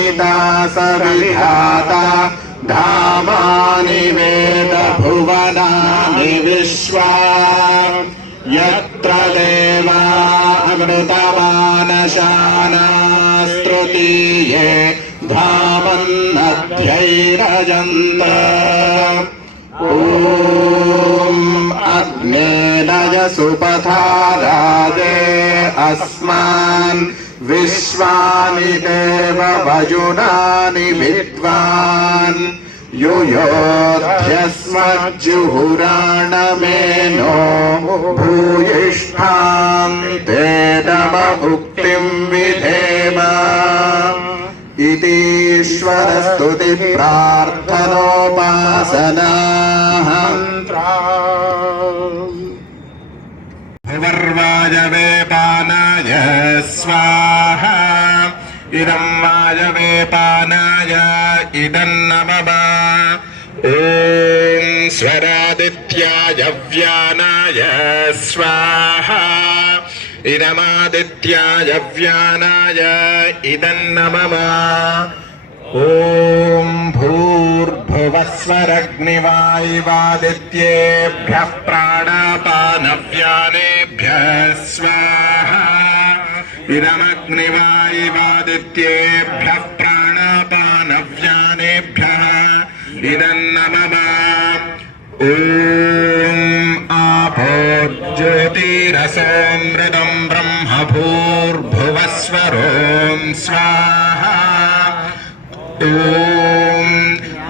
सविता सविधाता धामानि वेद भुवनानि विश्वा यत्र देवा अमृतमानशानास्तृतीये धामन्नध्यैरजन्त ॐ अग्नेनय सुपथा राजे अस्मान् विश्वानि देव वजुनानि विद्वान् युयोध्यस्मज्जुहुराणमेनो भूयिष्ठां ते नमभुक्तिं विधेम इतीश्वरस्तुति प्रार्थनोपासनाः भुवर्वायवेपानाय स्वाहा इदं वायवेपानाय इदं नमः ॐ स्वरादित्याय व्यानाय स्वाहा इदमादित्याय व्यानाय इदं नमः ॐ भूर्भुवस्वरग्निवायुवादित्येभ्यः प्राणापानव्यानेभ्यः स्वाहा इदमग्निवायुवादित्येभ्यः प्राणापानव्यानेभ्यः इदं नमः ॐ आपो ज्योतिरसोमृतं ब्रह्म भूर्भुवस्वरों स्वाहा ॐ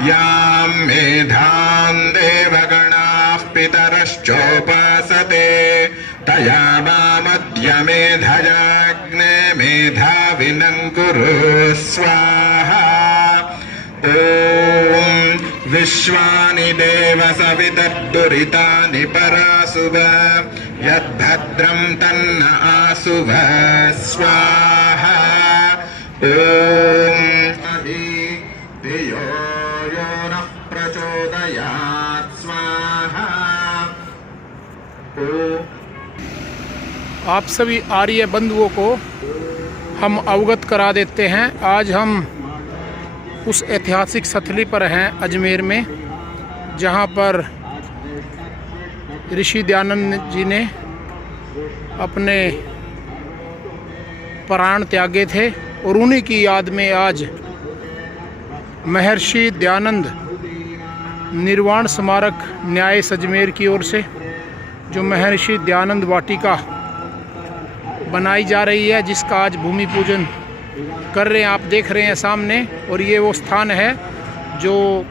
यां मेधां देवगणाः पितरश्चोपासते तया मामद्य मेधयाग्ने मेधाविनं कुरु स्वाहा ॐ विश्वानि देव सवितर्दुरितानि परासुव यद्भद्रं तन्न आसुव स्वाहा ॐ धियो यो नः प्रचोदयात् स्वाहा। आप सभी आर्य बंधुओं को हम अवगत करा देते हैं। आज हम उस ऐतिहासिक स्थली पर हैं अजमेर में, जहां पर ऋषि दयानंद जी ने अपने प्राण त्यागे थे और उन्हीं की याद में आज महर्षि दयानंद निर्वाण स्मारक न्याय अजमेर की ओर से जो महर्षि दयानंद वाटिका बनाई जा रही है, जिसका आज भूमि पूजन कर रहे हैं, आप देख रहे हैं सामने। और ये वो स्थान है जो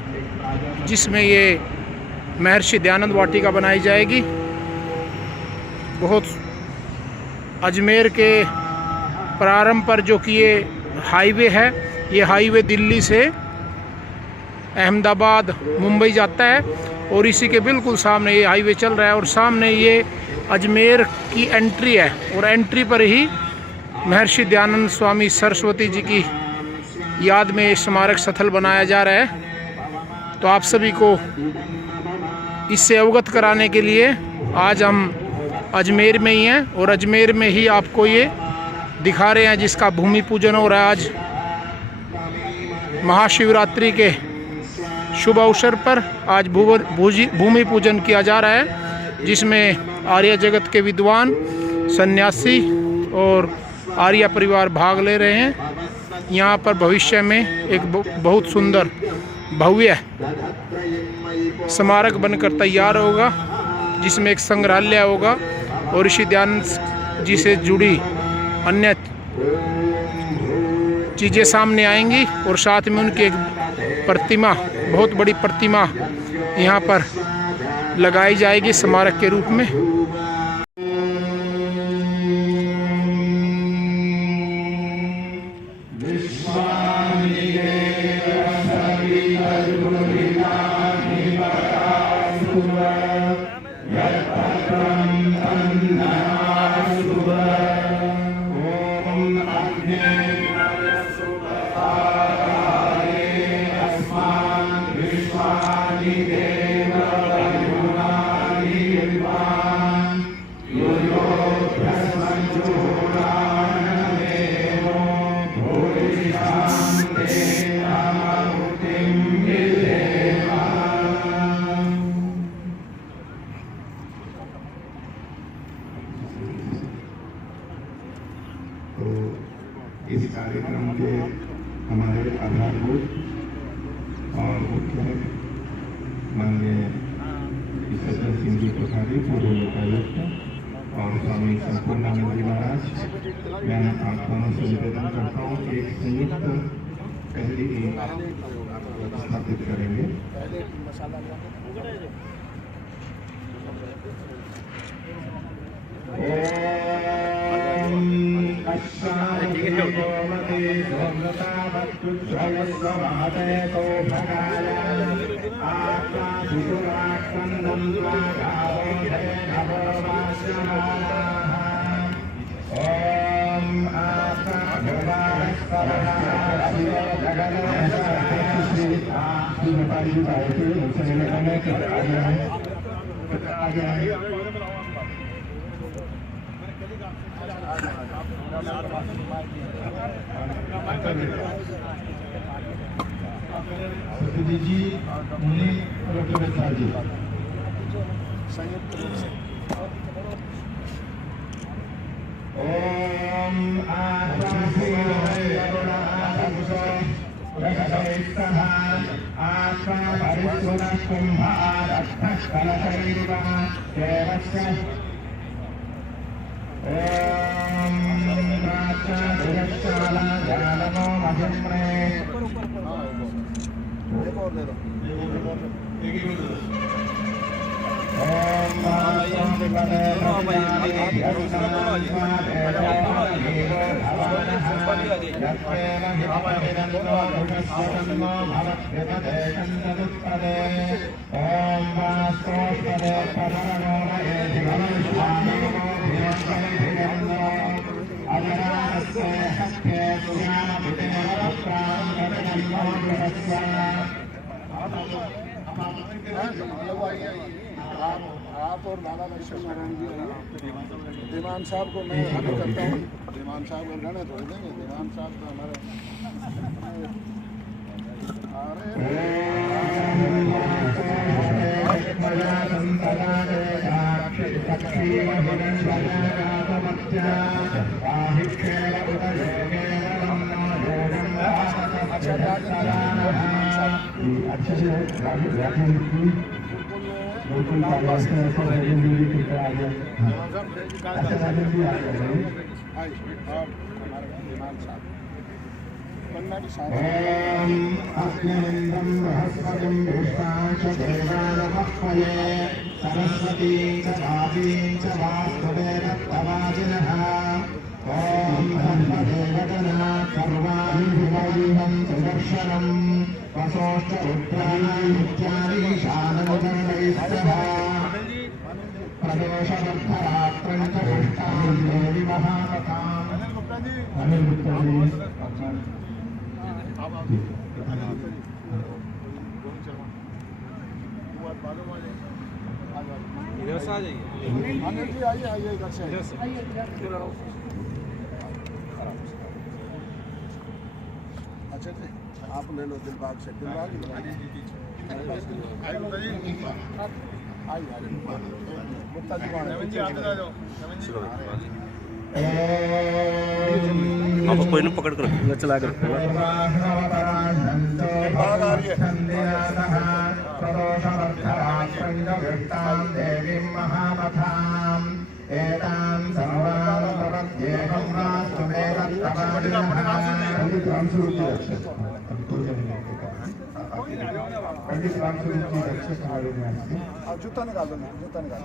जिसमें ये महर्षि दयानंद वाटिका बनाई जाएगी। बहुत अजमेर के प्रारंभ पर जो कि ये हाईवे है, ये हाईवे दिल्ली से अहमदाबाद मुंबई जाता है और इसी के बिल्कुल सामने ये हाईवे चल रहा है और सामने ये अजमेर की एंट्री है और एंट्री पर ही महर्षि दयानंद स्वामी सरस्वती जी की याद में स्मारक स्थल बनाया जा रहा है। तो आप सभी को इससे अवगत कराने के लिए आज हम अजमेर में ही हैं और अजमेर में ही आपको ये दिखा रहे हैं, जिसका भूमि पूजन हो रहा है। आज महाशिवरात्रि के शुभ अवसर पर आज भूमि पूजन किया जा रहा है, जिसमें आर्य जगत के विद्वान, सन्यासी और आर्य परिवार भाग ले रहे हैं। यहाँ पर भविष्य में एक बहुत सुंदर भव्य स्मारक बनकर तैयार होगा, जिसमें एक संग्रहालय होगा और ऋषि दयानंद जी से जुड़ी अन्य चीज़ें सामने आएंगी और साथ में उनकी एक प्रतिमा, बहुत बड़ी प्रतिमा यहाँ पर लगाई जाएगी स्मारक के रूप में। हमारे आधारभूत और मुख्य माननीय सज्जन सिंह जी कोठारी, पूर्व लोकायुक्त और स्वामी संपूर्णानंद जी महाराज, मैं आप दोनों से निवेदन करता हूँ कि एक संयुक्त पहली स्थापित करेंगे। सत्यजीत जी, मुनि रघुवीर जी, संयुक्त रूप से ओम आप और लाला लक्ष्मण नारायण जी आइए। दीवान साहब को मैं आगे करता हूँ। दीवान साहब को रहने थोड़ी देंगे। दीवान साहब तो हमारे अच्छे से बिल्कुल सरस्वती आइए इधर से अच्छा जी, आप ले लो दिलबाग से। दिलबाग आप कोई नहीं पकड़ कर चला कर जूता निकाल दो, जूता निकाल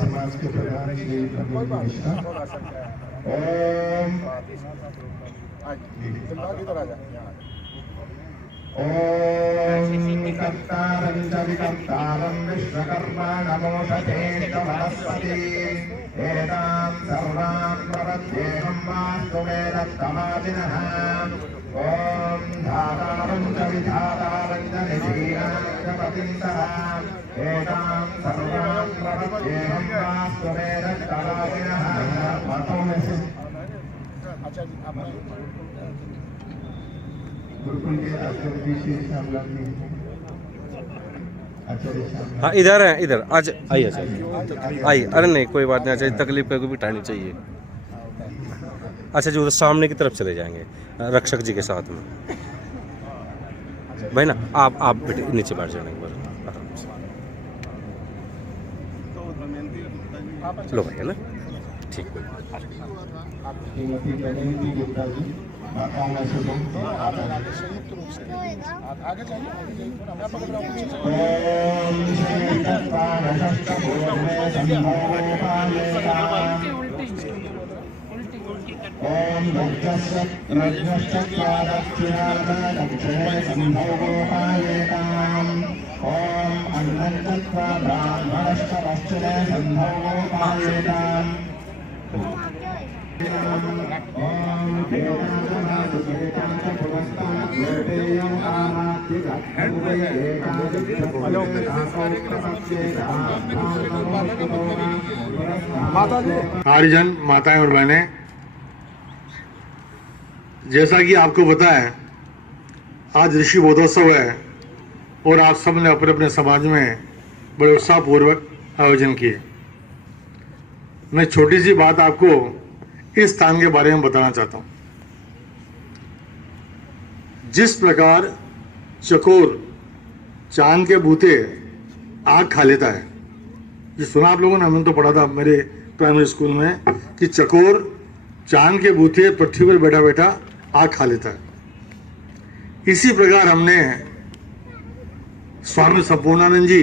समाज के प्रधान श्री इधर आ जाए। ओम कर्तारं च विकर्तारं विश्वकर्मा नमोषते च वनस्पति एतां सर्वां प्रपद्येऽहं वास्तु मे दत्तमादिनः। ओम धातारं च विधातारं च निधीनां च पतिन्तः एतां सर्वां प्रपद्येऽहं वास्तु मे दत्तमादिनः। अच्छा जी, आप गुरुकुल के हाँ इधर है, इधर आज आइए आइए। अरे नहीं कोई बात नहीं, चाहिए तकलीफ का कोई भी टाइम चाहिए। अच्छा जी, उधर सामने की तरफ चले जाएंगे रक्षक जी के साथ में। भाई ना आप बेटे नीचे बैठ जाने के बाद आराम से लो भाई, है ना, ठीक। श्रीमती दमयंती गुप्ता जी, माताओं में से तुम ओम आर्यजन, माताएं और बहनें, जैसा कि आपको पता है आज ऋषि बोधोत्सव है और आप सब ने अपने अपने समाज में बड़े उत्साहपूर्वक आयोजन किए। मैं छोटी सी बात आपको इस स्थान के बारे में बताना चाहता हूँ। जिस प्रकार चकोर चांद के बूते आग खा लेता है, ये सुना आप लोगों ने, हमने तो पढ़ा था मेरे प्राइमरी स्कूल में कि चकोर चांद के बूते पृथ्वी पर बैठा बैठा आग खा लेता है। इसी प्रकार हमने स्वामी संपूर्णानंद जी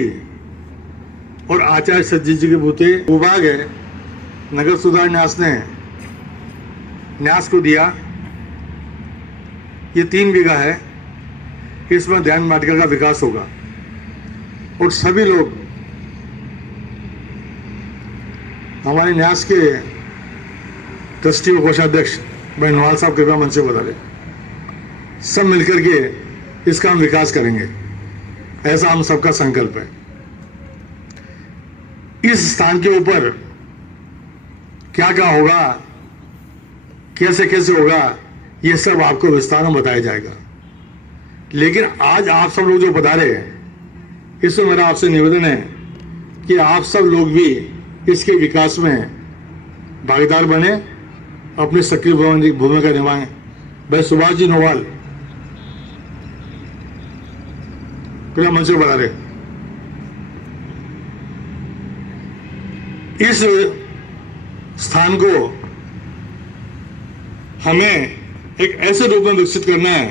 और आचार्य सज्जी जी के बूते भूभाग है नगर सुधार न्यास ने न्यास को दिया। ये 3 बीघा है, इसमें ध्यान वाटिका का विकास होगा और सभी लोग हमारे न्यास के ट्रस्टी व कोषाध्यक्ष भाई नवाल साहब कृपया मंच से बता रहे, सब मिलकर के इसका हम विकास करेंगे, ऐसा हम सबका संकल्प है। इस स्थान के ऊपर क्या क्या होगा, कैसे कैसे होगा, ये सब आपको विस्तार में बताया जाएगा। लेकिन आज आप सब लोग जो बता रहे हैं, इसमें मेरा आपसे निवेदन है कि आप सब लोग भी इसके विकास में भागीदार बने, अपनी सक्रिय भूमिका निभाएं। भाई सुभाष जी नोवाल कृपया मंच से बता रहे, इस स्थान को हमें एक ऐसे रूप में विकसित करना है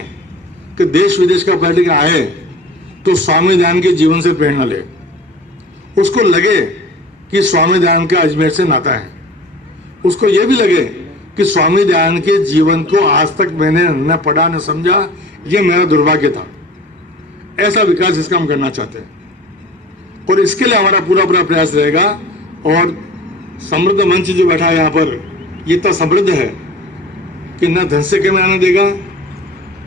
कि देश विदेश का पर्यटक आए तो स्वामी दयानंद के जीवन से प्रेरणा ले, उसको लगे कि स्वामी दयानंद का अजमेर से नाता है, उसको यह भी लगे कि स्वामी दयानंद के जीवन को आज तक मैंने न पढ़ा न समझा, यह मेरा दुर्भाग्य था। ऐसा विकास इसका हम करना चाहते हैं और इसके लिए हमारा पूरा पूरा प्रयास रहेगा। और समृद्ध मंच जो बैठा है यहाँ पर, ये इतना समृद्ध है कि न धन से कमी आने देगा,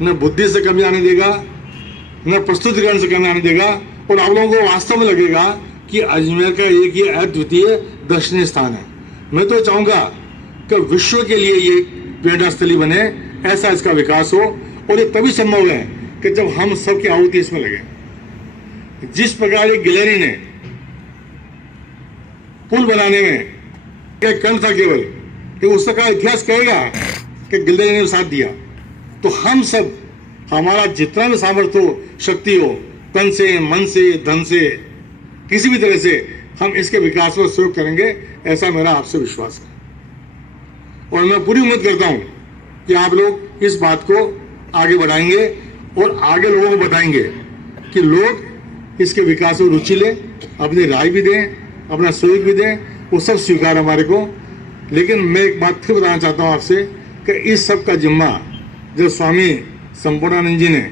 न बुद्धि से कमी आने देगा, न प्रस्तुतिकरण से कमी आने देगा। और आप लोगों को वास्तव में लगेगा कि अजमेर का एक ये अद्वितीय दर्शनीय स्थान है। मैं तो चाहूंगा कि विश्व के लिए ये प्रेरणा स्थली बने, ऐसा इसका विकास हो। और ये तभी संभव है कि जब हम सबकी आहुति इसमें लगे। जिस प्रकार एक गिलहरी ने पुल बनाने में एक कण था केवल कि उसका इतिहास कहेगा कि गिलहरी ने साथ दिया, तो हम सब, हमारा जितना भी सामर्थ्य हो, शक्ति हो, तन से, मन से, धन से, किसी भी तरह से हम इसके विकास में सहयोग करेंगे, ऐसा मेरा आपसे विश्वास है। और मैं पूरी उम्मीद करता हूं कि आप लोग इस बात को आगे बढ़ाएंगे और आगे लोगों को बताएंगे कि लोग इसके विकास में रुचि लें, अपनी राय भी दें, अपना सहयोग भी दें, वो सब स्वीकार हमारे को। लेकिन मैं एक बात फिर बताना चाहता हूँ आपसे कि इस सब का जिम्मा जब स्वामी संपूर्णानंद जी ने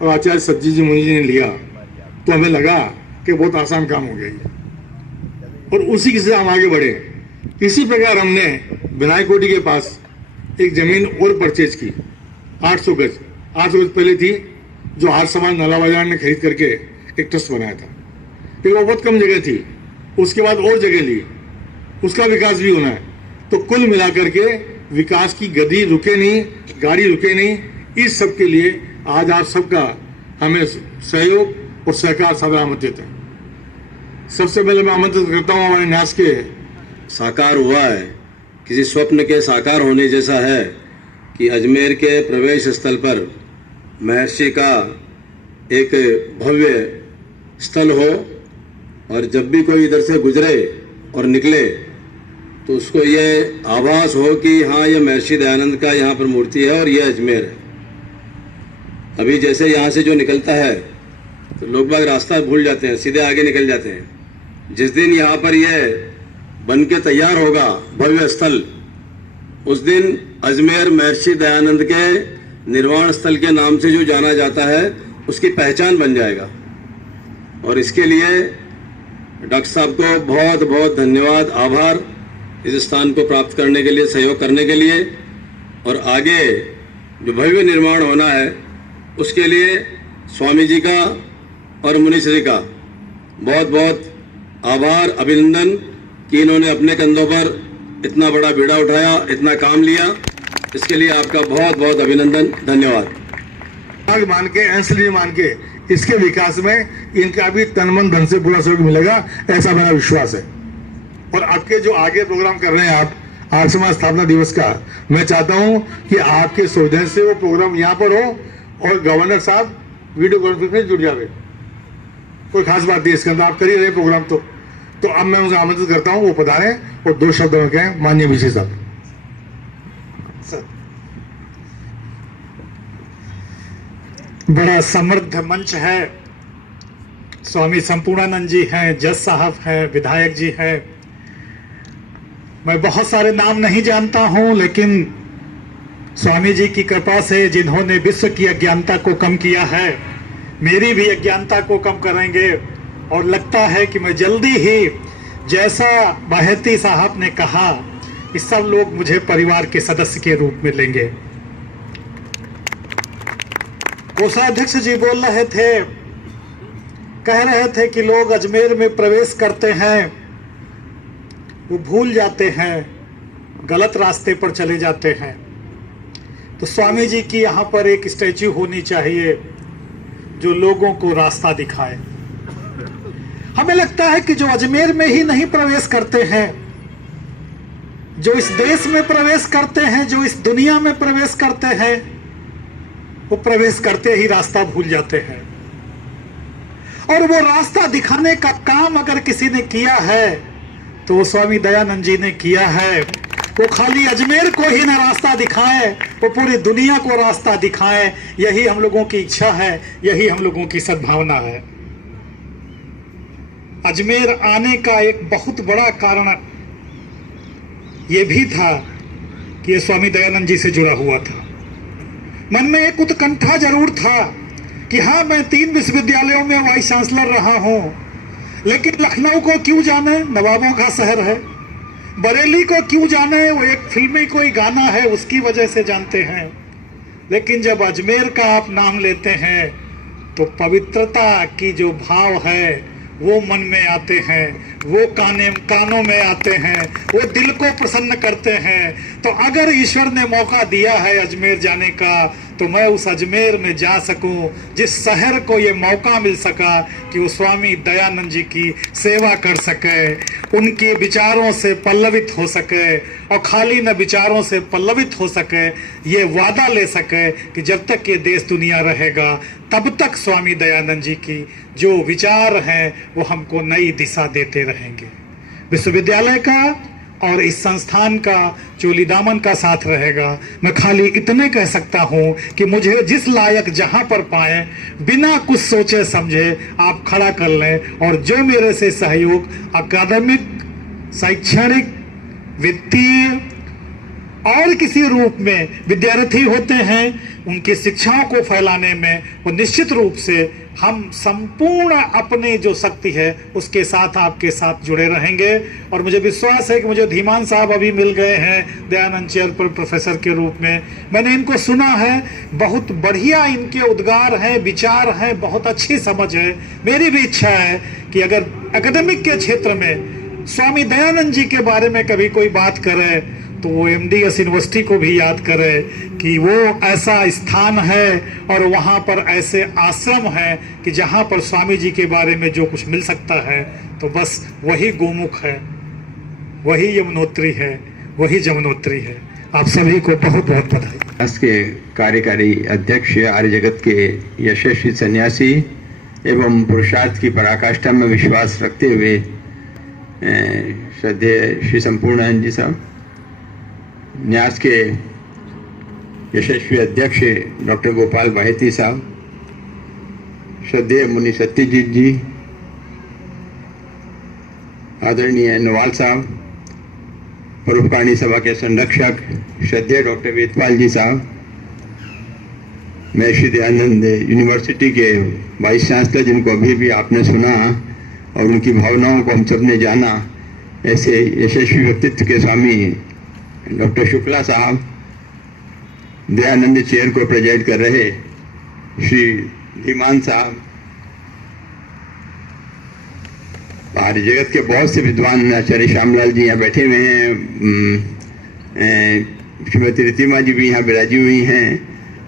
और आचार्य सज्जी जी मुनि जी ने लिया, तो हमें लगा कि बहुत आसान काम हो गया ये, और उसी से हम आगे बढ़े। इसी प्रकार हमने विनायक कोटी के पास एक जमीन और परचेज की, 800 गज पहले थी, जो हर समाज नाला बाजार ने खरीद करके एक ट्रस्ट बनाया था। लेकिन वो बहुत कम जगह थी, उसके बाद और जगह ली, उसका विकास भी होना है। तो कुल मिलाकर के विकास की गति रुके नहीं, गाड़ी रुके नहीं। इस सब के लिए आज आप सबका हमें सहयोग और सहकार सदा आमंत्रित है। सबसे पहले मैं आमंत्रित करता हूँ हमारे न्यास के साकार हुआ है किसी स्वप्न के साकार होने जैसा है कि अजमेर के प्रवेश स्थल पर महर्षि का एक भव्य स्थल हो और जब भी कोई इधर से गुजरे और निकले तो उसको ये आभास हो कि हाँ, ये महर्षि दयानंद का यहाँ पर मूर्ति है और ये अजमेर है। अभी जैसे यहाँ से जो निकलता है तो लोग बाग रास्ता भूल जाते हैं, सीधे आगे निकल जाते हैं। जिस दिन यहाँ पर यह बन के तैयार होगा भव्य स्थल, उस दिन अजमेर महर्षि दयानंद के निर्वाण स्थल के नाम से जो जाना जाता है उसकी पहचान बन जाएगा। और इसके लिए डॉक्टर साहब को बहुत बहुत धन्यवाद, आभार इस स्थान को प्राप्त करने के लिए, सहयोग करने के लिए। और आगे जो भव्य निर्माण होना है उसके लिए स्वामी जी का और मुनिश्री का बहुत बहुत आभार, अभिनंदन कि इन्होंने अपने कंधों पर इतना बड़ा बीड़ा उठाया, इतना काम लिया। इसके लिए आपका बहुत बहुत अभिनंदन, धन्यवाद। मान के अंशली मान के इसके विकास में इनका भी तन मन धन से पूरा सहयोग मिलेगा, ऐसा मेरा विश्वास है। और आपके जो आगे प्रोग्राम कर रहे हैं आप आर्य समाज स्थापना दिवस का, मैं चाहता हूं कि आपके सौजन्य से वो प्रोग्राम यहाँ पर हो और गवर्नर साहब वीडियो कॉन्फ्रेंस में जुड़ जावे। कोई खास बात नहीं इसके अंदर, आप कर ही रहे प्रोग्राम तो अब मैं उसे आमंत्रित करता हूं वो पधारे और 2 शब्द में कहें। माननीय विशेष साहब। सर, बड़ा समृद्ध मंच है। स्वामी संपूर्णानंद जी हैं, जज साहब हैं, विधायक जी हैं। मैं बहुत सारे नाम नहीं जानता हूं, लेकिन स्वामी जी की कृपा से जिन्होंने विश्व की अज्ञानता को कम किया है, मेरी भी अज्ञानता को कम करेंगे। और लगता है कि मैं जल्दी ही, जैसा बाहेती साहब ने कहा, कि सब लोग मुझे परिवार के सदस्य के रूप में लेंगे। कोषाध्यक्ष जी बोल रहे थे, कह रहे थे कि लोग अजमेर में प्रवेश करते हैं, वो भूल जाते हैं, गलत रास्ते पर चले जाते हैं। तो स्वामी जी की यहाँ पर एक स्टैच्यू होनी चाहिए जो लोगों को रास्ता दिखाए। हमें लगता है कि जो अजमेर में ही नहीं प्रवेश करते हैं, जो इस देश में प्रवेश करते हैं, जो इस दुनिया में प्रवेश करते हैं, वो प्रवेश करते ही रास्ता भूल जाते हैं। और वो रास्ता दिखाने का काम अगर किसी ने किया है तो वो स्वामी दयानंद जी ने किया है। वो खाली अजमेर को ही ना रास्ता दिखाए, वो पूरी दुनिया को रास्ता दिखाए। यही हम लोगों की इच्छा है, यही हम लोगों की सद्भावना है। अजमेर आने का एक बहुत बड़ा कारण ये भी था कि ये स्वामी दयानंद जी से जुड़ा हुआ था। मन में एक उत्कंठा जरूर था कि हाँ, मैं 3 विश्वविद्यालयों में वाइस चांसलर रहा हूं, लेकिन लखनऊ को क्यों जाने, नवाबों का शहर है। बरेली को क्यों जाने, वो एक फिल्मी कोई गाना है उसकी वजह से जानते हैं। लेकिन जब अजमेर का आप नाम लेते हैं तो पवित्रता की जो भाव है वो मन में आते हैं, वो कानों में आते हैं, वो दिल को प्रसन्न करते हैं। तो अगर ईश्वर ने मौका दिया है अजमेर जाने का, तो मैं उस अजमेर में जा सकूं जिस शहर को ये मौका मिल सका कि वो स्वामी दयानंद जी की सेवा कर सके, उनके विचारों से पल्लवित हो सके, और खाली न विचारों से पल्लवित हो सके, ये वादा ले सके कि जब तक ये देश दुनिया रहेगा तब तक स्वामी दयानंद जी की जो विचार हैं वो हमको नई दिशा देते रहेंगे। विश्वविद्यालय का और इस संस्थान का चोली दामन का साथ रहेगा। मैं खाली इतने कह सकता हूं कि मुझे जिस लायक जहां पर पाए, बिना कुछ सोचे समझे आप खड़ा कर लें, और जो मेरे से सहयोग अकादमिक, शैक्षणिक, वित्तीय और किसी रूप में विद्यार्थी होते हैं, उनकी शिक्षाओं को फैलाने में, वो निश्चित रूप से हम संपूर्ण अपनी जो शक्ति है उसके साथ आपके साथ जुड़े रहेंगे। और मुझे विश्वास है कि मुझे धीमान साहब अभी मिल गए हैं दयानंद चेयर पर प्रोफेसर के रूप में। मैंने इनको सुना है, बहुत बढ़िया इनके उद्गार हैं, विचार हैं, बहुत अच्छी समझ है। मेरी भी इच्छा है कि अगर एकेडमिक के क्षेत्र में स्वामी दयानंद जी के बारे में कभी कोई बात करे तो वो MDS यूनिवर्सिटी को भी याद करे कि वो ऐसा स्थान है और वहाँ पर ऐसे आश्रम है कि जहाँ पर स्वामी जी के बारे में जो कुछ मिल सकता है तो बस वही गोमुख है, वही यमुनोत्री है, वही जमुनोत्री है। आप सभी को बहुत बहुत बधाई। न्यास के कार्यकारी अध्यक्ष आर्य जगत के यशस्वी सन्यासी एवं पुरुषार्थ की पराकाष्ठा में विश्वास रखते हुए श्रद्धेय श्री संपूर्णानंद जी साहब, न्यास के यशस्वी अध्यक्ष डॉक्टर गोपाल बाहेती साहब, श्रद्धेय मुनि सत्यजीत जी, आदरणीय नवाल साहब, परोपकारी सभा के संरक्षक श्रद्धेय डॉक्टर वेदपाल जी साहब, महर्षि दयानंद यूनिवर्सिटी के वाइस चांसलर जिनको अभी भी आपने सुना और उनकी भावनाओं को हम सब ने जाना, ऐसे यशस्वी व्यक्तित्व के स्वामी डॉक्टर शुक्ला साहब, दयानंद चेयर को प्रेजेंट कर रहे श्री धीमान साहब, आर्य जगत के बहुत से विद्वान आचार्य श्यामलाल जी यहाँ बैठे हुए हैं, श्रीमती रितिमा जी भी यहाँ विराजी हुई हैं।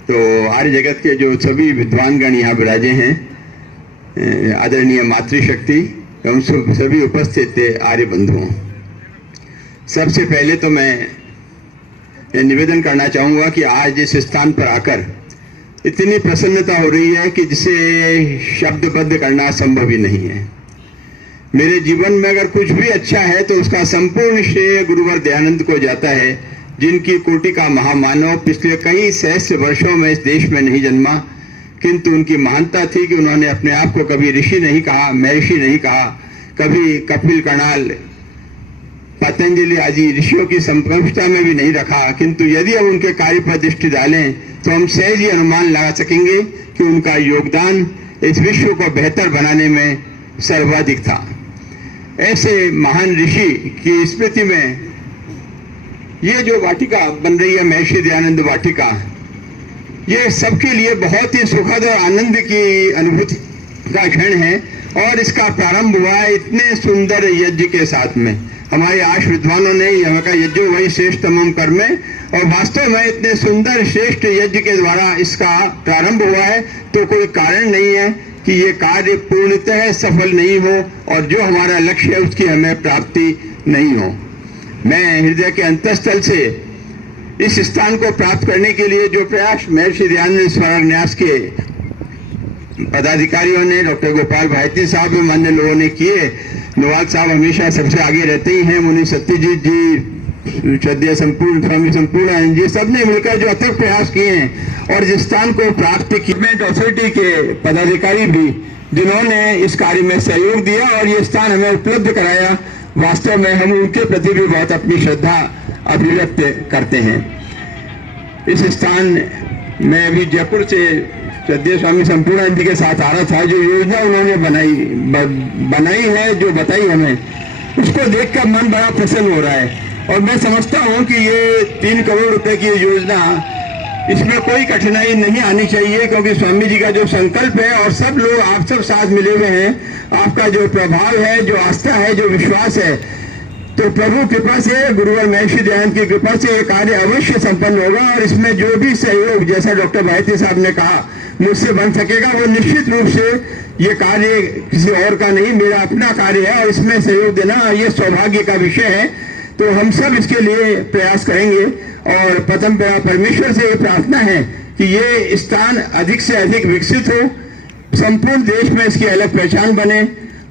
तो आर्य जगत के जो सभी विद्वानगण यहाँ विराजे हैं, आदरणीय मातृशक्ति एवं सभी उपस्थित आर्य बंधुओं, सबसे पहले तो मैं निवेदन करना चाहूँगा कि आज इस स्थान पर आकर इतनी प्रसन्नता हो रही है कि जिसे शब्दबद्ध करना संभव ही नहीं है। मेरे जीवन में अगर कुछ भी अच्छा है तो उसका संपूर्ण श्रेय गुरुवर दयानंद को जाता है, जिनकी कोटि का महामानव पिछले कई सहस्त्र वर्षों में इस देश में नहीं जन्मा, किंतु उनकी महानता थी कि उन्होंने अपने आप को कभी ऋषि नहीं कहा, महर्षि नहीं कहा, कभी कपिल, कणाल, पतंजलि आदि ऋषियों की समकक्षता में भी नहीं रखा। किंतु यदि हम उनके कार्य पर दृष्टि डालें तो हम सहज ही अनुमान लगा सकेंगे कि उनका योगदान इस विश्व को बेहतर बनाने में सर्वाधिक था। ऐसे महान ऋषि की स्मृति में ये जो वाटिका बन रही है, महर्षि दयानंद वाटिका, ये सबके लिए बहुत ही सुखद और आनंद की अनुभूति का क्षण है। और इसका प्रारंभ हुआ है इतने सुंदर यज्ञ के साथ में। हमारे आश विद्वानों ने यहाँ का यज्ञो वही श्रेष्ठतमम कर्म, और वास्तव में इतने सुंदर श्रेष्ठ यज्ञ के द्वारा इसका प्रारंभ हुआ है। तो कोई कारण नहीं है कि ये कार्य पूर्णतः सफल नहीं हो और जो हमारा लक्ष्य है उसकी हमें प्राप्ति नहीं हो। मैं हृदय के अंतःस्थल से इस स्थान को प्राप्त करने के लिए जो प्रयास महर्षि दयानंद स्मारक न्यास के पदाधिकारियों ने, डॉक्टर गोपाल बाहेती साहब एवं अन्य लोगों ने किए, नवाल साहब हमेशा सबसे आगे रहते ही हैं, मुनि सत्यजीत जी, श्रद्धेय स्वामी संपूर्णानंद जी, सबने मिलकर जो अथक प्रयास किए हैं और जिस स्थान को प्राप्त गवर्नमेंट अथॉरिटी के पदाधिकारी भी जिन्होंने इस कार्य में सहयोग दिया और ये स्थान हमें उपलब्ध कराया, वास्तव में हम उनके प्रति भी बहुत अपनी श्रद्धा अभिव्यक्त करते हैं। इस स्थान में अभी जयपुर से श्रद्धेय स्वामी संपूर्णानंद जी के साथ आ रहा था। जो योजना उन्होंने बनाई है, जो बताई हमें, उसको देखकर मन बड़ा प्रसन्न हो रहा है। और मैं समझता हूँ कि ये 3 करोड़ रुपए की योजना, इसमें कोई कठिनाई नहीं आनी चाहिए, क्योंकि स्वामी जी का जो संकल्प है और सब लोग आप सब साथ मिले हुए हैं, आपका जो प्रभाव है, जो आस्था है, जो विश्वास है, तो प्रभु कृपा से, गुरुवर महर्षि दयानंद की कृपा से ये कार्य अवश्य संपन्न होगा। और इसमें जो भी सहयोग, जैसा डॉक्टर बाहेती साहब ने कहा, मुझसे बन सकेगा, वो निश्चित रूप से ये कार्य किसी और का नहीं, मेरा अपना कार्य है और इसमें सहयोग देना ये सौभाग्य का विषय है। तो हम सब इसके लिए प्रयास करेंगे और परम पिता परमेश्वर से ये प्रार्थना है कि ये स्थान अधिक से अधिक विकसित हो, संपूर्ण देश में इसकी अलग पहचान बने।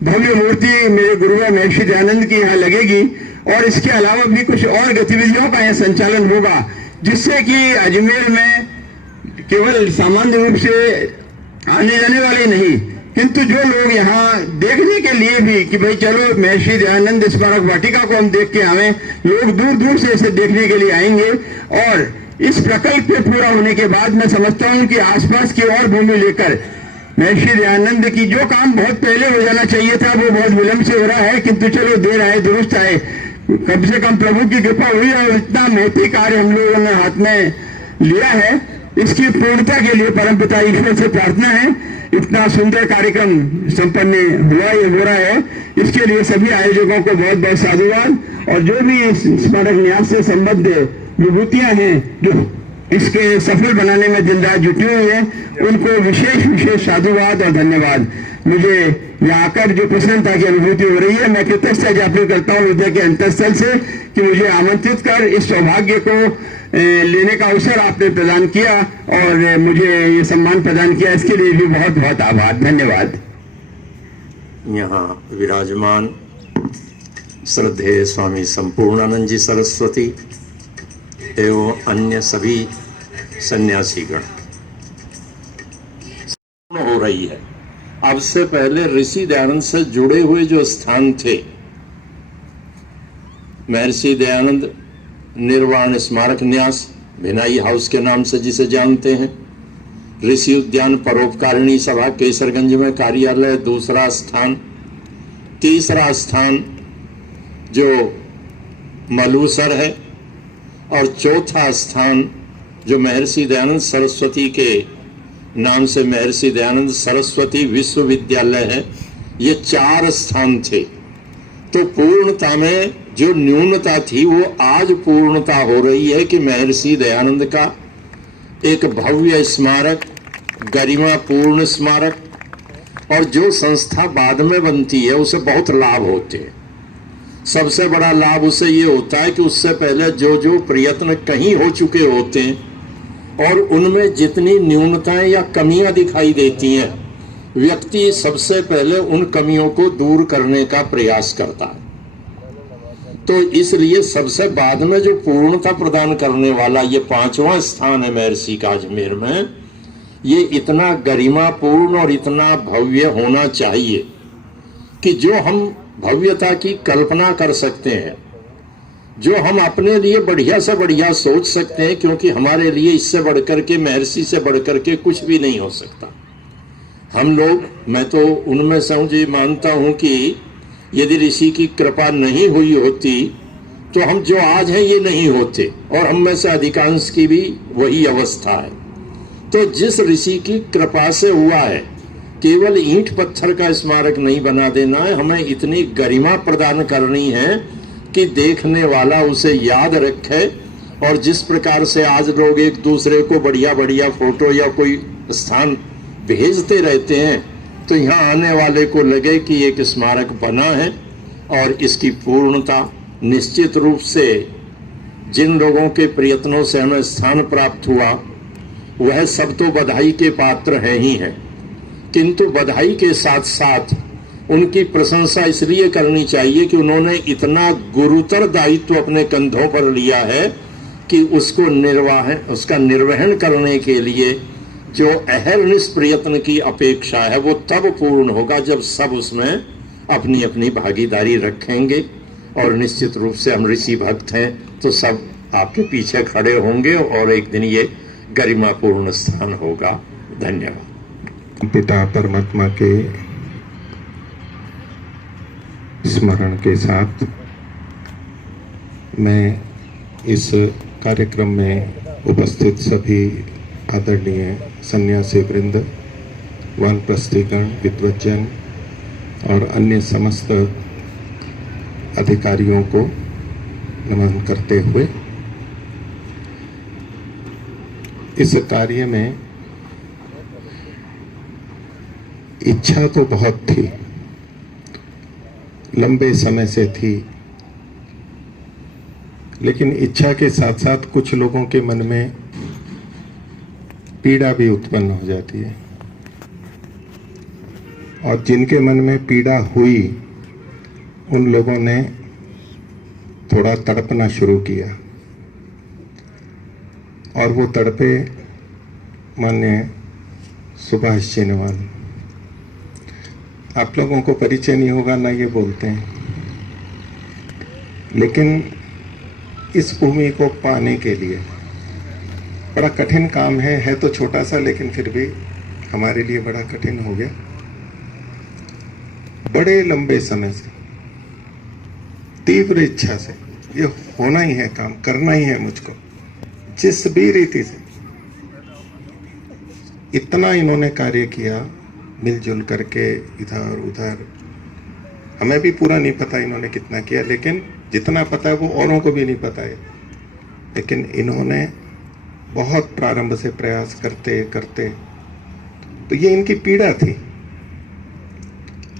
भव्य मूर्ति मेरे गुरुवर महर्षि दयानंद की यहाँ लगेगी और इसके अलावा भी कुछ और गतिविधियों का यहाँ संचालन होगा, जिससे कि अजमेर में केवल सामान्य रूप से आने जाने वाले नहीं, किंतु जो लोग यहाँ देखने के लिए भी कि भाई चलो महर्षि दयानंद स्मारक वाटिका को हम देख के आवे, लोग दूर दूर से इसे देखने के लिए आएंगे। और इस प्रकल्प के पूरा होने के बाद मैं समझता हूँ कि आसपास की और भूमि लेकर महर्षि दयानंद की जो काम बहुत पहले हो जाना चाहिए था, वो बहुत विलंब से हो रहा है, किंतु चलो देर आए दुरुस्त आए, कम से कम प्रभु की कृपा हुई और इतना महती कार्य हम लोगों ने हाथ में लिया है, इसकी पूर्णता के लिए परमपिता ईश्वर से प्रार्थना है। इतना सुंदर कार्यक्रम संपन्न हुआ, ये हो रहा है, इसके लिए सभी आयोजकों को बहुत बहुत साधुवाद। और जो भी स्मारक न्यास से संबद्ध विभूतियां हैं, जो इसके सफल बनाने में दिन रात जुटी हुई है, उनको विशेष विशेष साधुवाद और धन्यवाद। मुझे यहाँ आकर जो प्रसन्नता की अनुभूति हो रही है, मैं कृतज्ञता ज्ञापन करता हूँ हृदय के अंतःस्थल से कि मुझे आमंत्रित कर इस सौभाग्य को लेने का अवसर आपने प्रदान किया और मुझे ये सम्मान प्रदान किया, इसके लिए भी बहुत बहुत आभार, धन्यवाद। यहाँ विराजमान श्रद्धेय स्वामी संपूर्णानंद जी सरस्वती एवं अन्य सभी सन्यासीगण हो रही है। अब से पहले ऋषि दयानंद से जुड़े हुए जो स्थान थे, महर्षि दयानंद निर्वाण स्मारक न्यास भिनाई हाउस के नाम से जिसे जानते हैं, ऋषि उद्यान परोपकारिणी सभा केसरगंज में कार्यालय दूसरा स्थान, तीसरा स्थान जो मलूसर है और चौथा स्थान जो महर्षि दयानंद सरस्वती के नाम से महर्षि दयानंद सरस्वती विश्वविद्यालय है। ये 4 स्थान थे। तो पूर्णता में जो न्यूनता थी वो आज पूर्णता हो रही है कि महर्षि दयानंद का एक भव्य स्मारक, गरिमापूर्ण स्मारक, और जो संस्था बाद में बनती है उसे बहुत लाभ होते हैं। सबसे बड़ा लाभ उसे ये होता है कि उससे पहले जो जो प्रयत्न कहीं हो चुके होते हैं और उनमें जितनी न्यूनताएं या कमियां दिखाई देती हैं, व्यक्ति सबसे पहले उन कमियों को दूर करने का प्रयास करता है। तो इसलिए सबसे बाद में जो पूर्णता प्रदान करने वाला ये 5वां स्थान है महर्षि का अजमेर में, ये इतना गरिमापूर्ण और इतना भव्य होना चाहिए कि जो हम भव्यता की कल्पना कर सकते हैं, जो हम अपने लिए बढ़िया से बढ़िया सोच सकते हैं, क्योंकि हमारे लिए इससे बढ़कर के, महर्षि से बढ़कर के कुछ भी नहीं हो सकता। हम लोग, मैं तो उनमें से हूँ जी, मानता हूँ कि यदि ऋषि की कृपा नहीं हुई होती तो हम जो आज हैं ये नहीं होते, और हम में से अधिकांश की भी वही अवस्था है। तो जिस ऋषि की कृपा से हुआ है, केवल ईंट पत्थर का स्मारक नहीं बना देना है, हमें इतनी गरिमा प्रदान करनी है कि देखने वाला उसे याद रखे। और जिस प्रकार से आज लोग एक दूसरे को बढ़िया बढ़िया फोटो या कोई स्थान भेजते रहते हैं, तो यहाँ आने वाले को लगे कि एक स्मारक बना है और इसकी पूर्णता निश्चित रूप से जिन लोगों के प्रयत्नों से हमें स्थान प्राप्त हुआ वह सब तो बधाई के पात्र हैं ही हैं, किंतु बधाई के साथ साथ उनकी प्रशंसा इसलिए करनी चाहिए कि उन्होंने इतना गुरुतर दायित्व अपने कंधों पर लिया है कि उसको उसका निर्वहन करने के लिए जो अहर्निश प्रयत्न की अपेक्षा है वो तब पूर्ण होगा जब सब उसमें अपनी अपनी भागीदारी रखेंगे। और निश्चित रूप से हम ऋषि भक्त हैं तो सब आपके पीछे खड़े होंगे और एक दिन ये गरिमापूर्ण स्थान होगा। धन्यवाद। पिता परमात्मा के स्मरण के साथ मैं इस कार्यक्रम में उपस्थित सभी आदरणीय सन्यासी वृंद, वानप्रस्थीगण, विद्वज्जन और अन्य समस्त अधिकारियों को नमन करते हुए इस कार्य में इच्छा तो बहुत थी, लंबे समय से थी, लेकिन इच्छा के साथ साथ कुछ लोगों के मन में पीड़ा भी उत्पन्न हो जाती है, और जिनके मन में पीड़ा हुई उन लोगों ने थोड़ा तड़पना शुरू किया, और वो तड़पे माननीय सुभाष चिनवाल। आप लोगों को परिचय नहीं होगा ना, ये बोलते हैं, लेकिन इस भूमि को पाने के लिए बड़ा कठिन काम है तो छोटा सा, लेकिन फिर भी हमारे लिए बड़ा कठिन हो गया। बड़े लंबे समय से तीव्र इच्छा से ये होना ही है, काम करना ही है मुझको, जिस भी रीति से। इतना इन्होंने कार्य किया मिलजुल करके इधर उधर, हमें भी पूरा नहीं पता इन्होंने कितना किया, लेकिन जितना पता है वो औरों को भी नहीं पता है। लेकिन इन्होंने बहुत प्रारंभ से प्रयास करते करते, तो ये इनकी पीड़ा थी।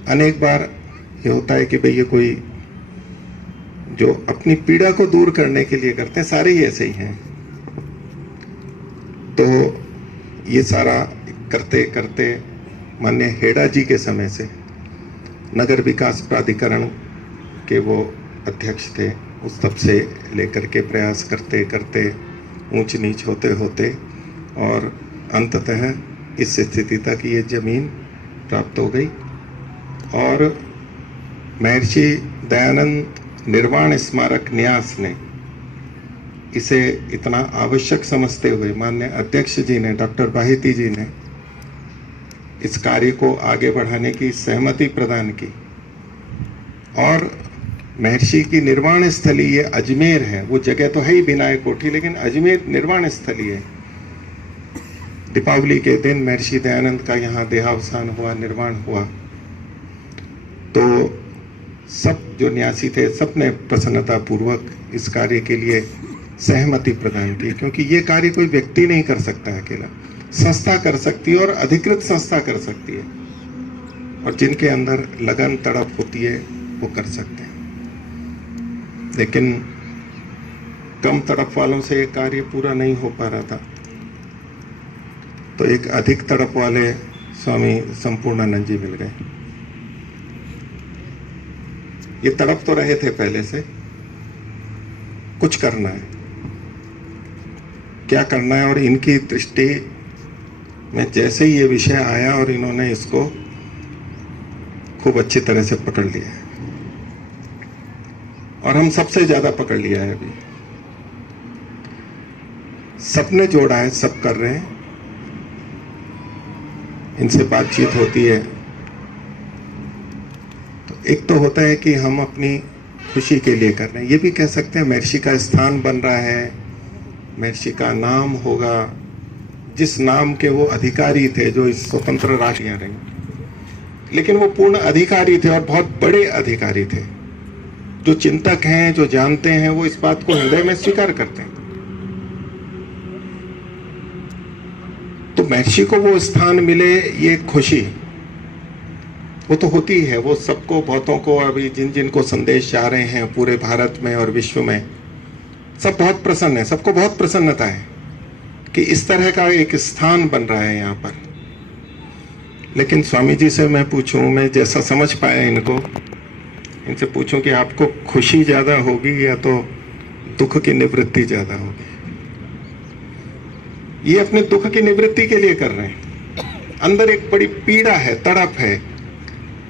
अनेक बार ये होता है कि भाई ये कोई जो अपनी पीड़ा को दूर करने के लिए करते हैं, सारे ही ऐसे ही हैं। तो ये सारा करते करते माननीय हेडा जी के समय से नगर विकास प्राधिकरण के वो अध्यक्ष थे, उस तब से लेकर के प्रयास करते करते ऊंच नीच होते होते और अंततः इस स्थिति तक ये जमीन प्राप्त हो गई। और महर्षि दयानंद निर्वाण स्मारक न्यास ने इसे इतना आवश्यक समझते हुए माननीय अध्यक्ष जी ने, डॉक्टर बाहिती जी ने इस कार्य को आगे बढ़ाने की सहमति प्रदान की। और महर्षि की निर्वाण स्थली ये अजमेर है, वो जगह तो है ही विनायक कोठी, लेकिन अजमेर निर्वाण स्थली है। दीपावली के दिन महर्षि दयानंद का यहाँ देहावसान हुआ, निर्वाण हुआ। तो सब जो न्यासी थे, सब ने प्रसन्नता पूर्वक इस कार्य के लिए सहमति प्रदान की, क्योंकि ये कार्य कोई व्यक्ति नहीं कर सकता अकेला, संस्था कर सकती है और अधिकृत संस्था कर सकती है, और जिनके अंदर लगन तड़प होती है वो कर सकते हैं। लेकिन कम तड़प वालों से ये कार्य पूरा नहीं हो पा रहा था, तो एक अधिक तड़प वाले स्वामी संपूर्णानंद जी मिल गए। ये तड़प तो रहे थे पहले से, कुछ करना है, क्या करना है। और इनकी दृष्टि में जैसे ही ये विषय आया और इन्होंने इसको खूब अच्छी तरह से पकड़ लिया है, और हम सबसे ज्यादा पकड़ लिया है। अभी सबने जोड़ा है, सब कर रहे हैं, इनसे बातचीत होती है। तो एक तो होता है कि हम अपनी खुशी के लिए कर रहे हैं, ये भी कह सकते हैं महर्षि का स्थान बन रहा है, महर्षि का नाम होगा, जिस नाम के वो अधिकारी थे, जो इस स्वतंत्र राष्ट्र रहे, लेकिन वो पूर्ण अधिकारी थे और बहुत बड़े अधिकारी थे। जो चिंतक हैं, जो जानते हैं, वो इस बात को हृदय में स्वीकार करते हैं। तो महर्षि को वो स्थान मिले, ये खुशी वो तो होती है, वो सबको, बहुतों को, अभी जिन जिन को संदेश जा रहे हैं पूरे भारत में और विश्व में, सब बहुत प्रसन्न है, सबको बहुत प्रसन्नता है कि इस तरह का एक स्थान बन रहा है यहाँ पर। लेकिन स्वामी जी से मैं पूछूं, मैं जैसा समझ पाया इनको, इनसे पूछूं कि आपको खुशी ज्यादा होगी या तो दुख की निवृत्ति ज्यादा होगी? ये अपने दुख की निवृत्ति के लिए कर रहे हैं। अंदर एक बड़ी पीड़ा है, तड़प है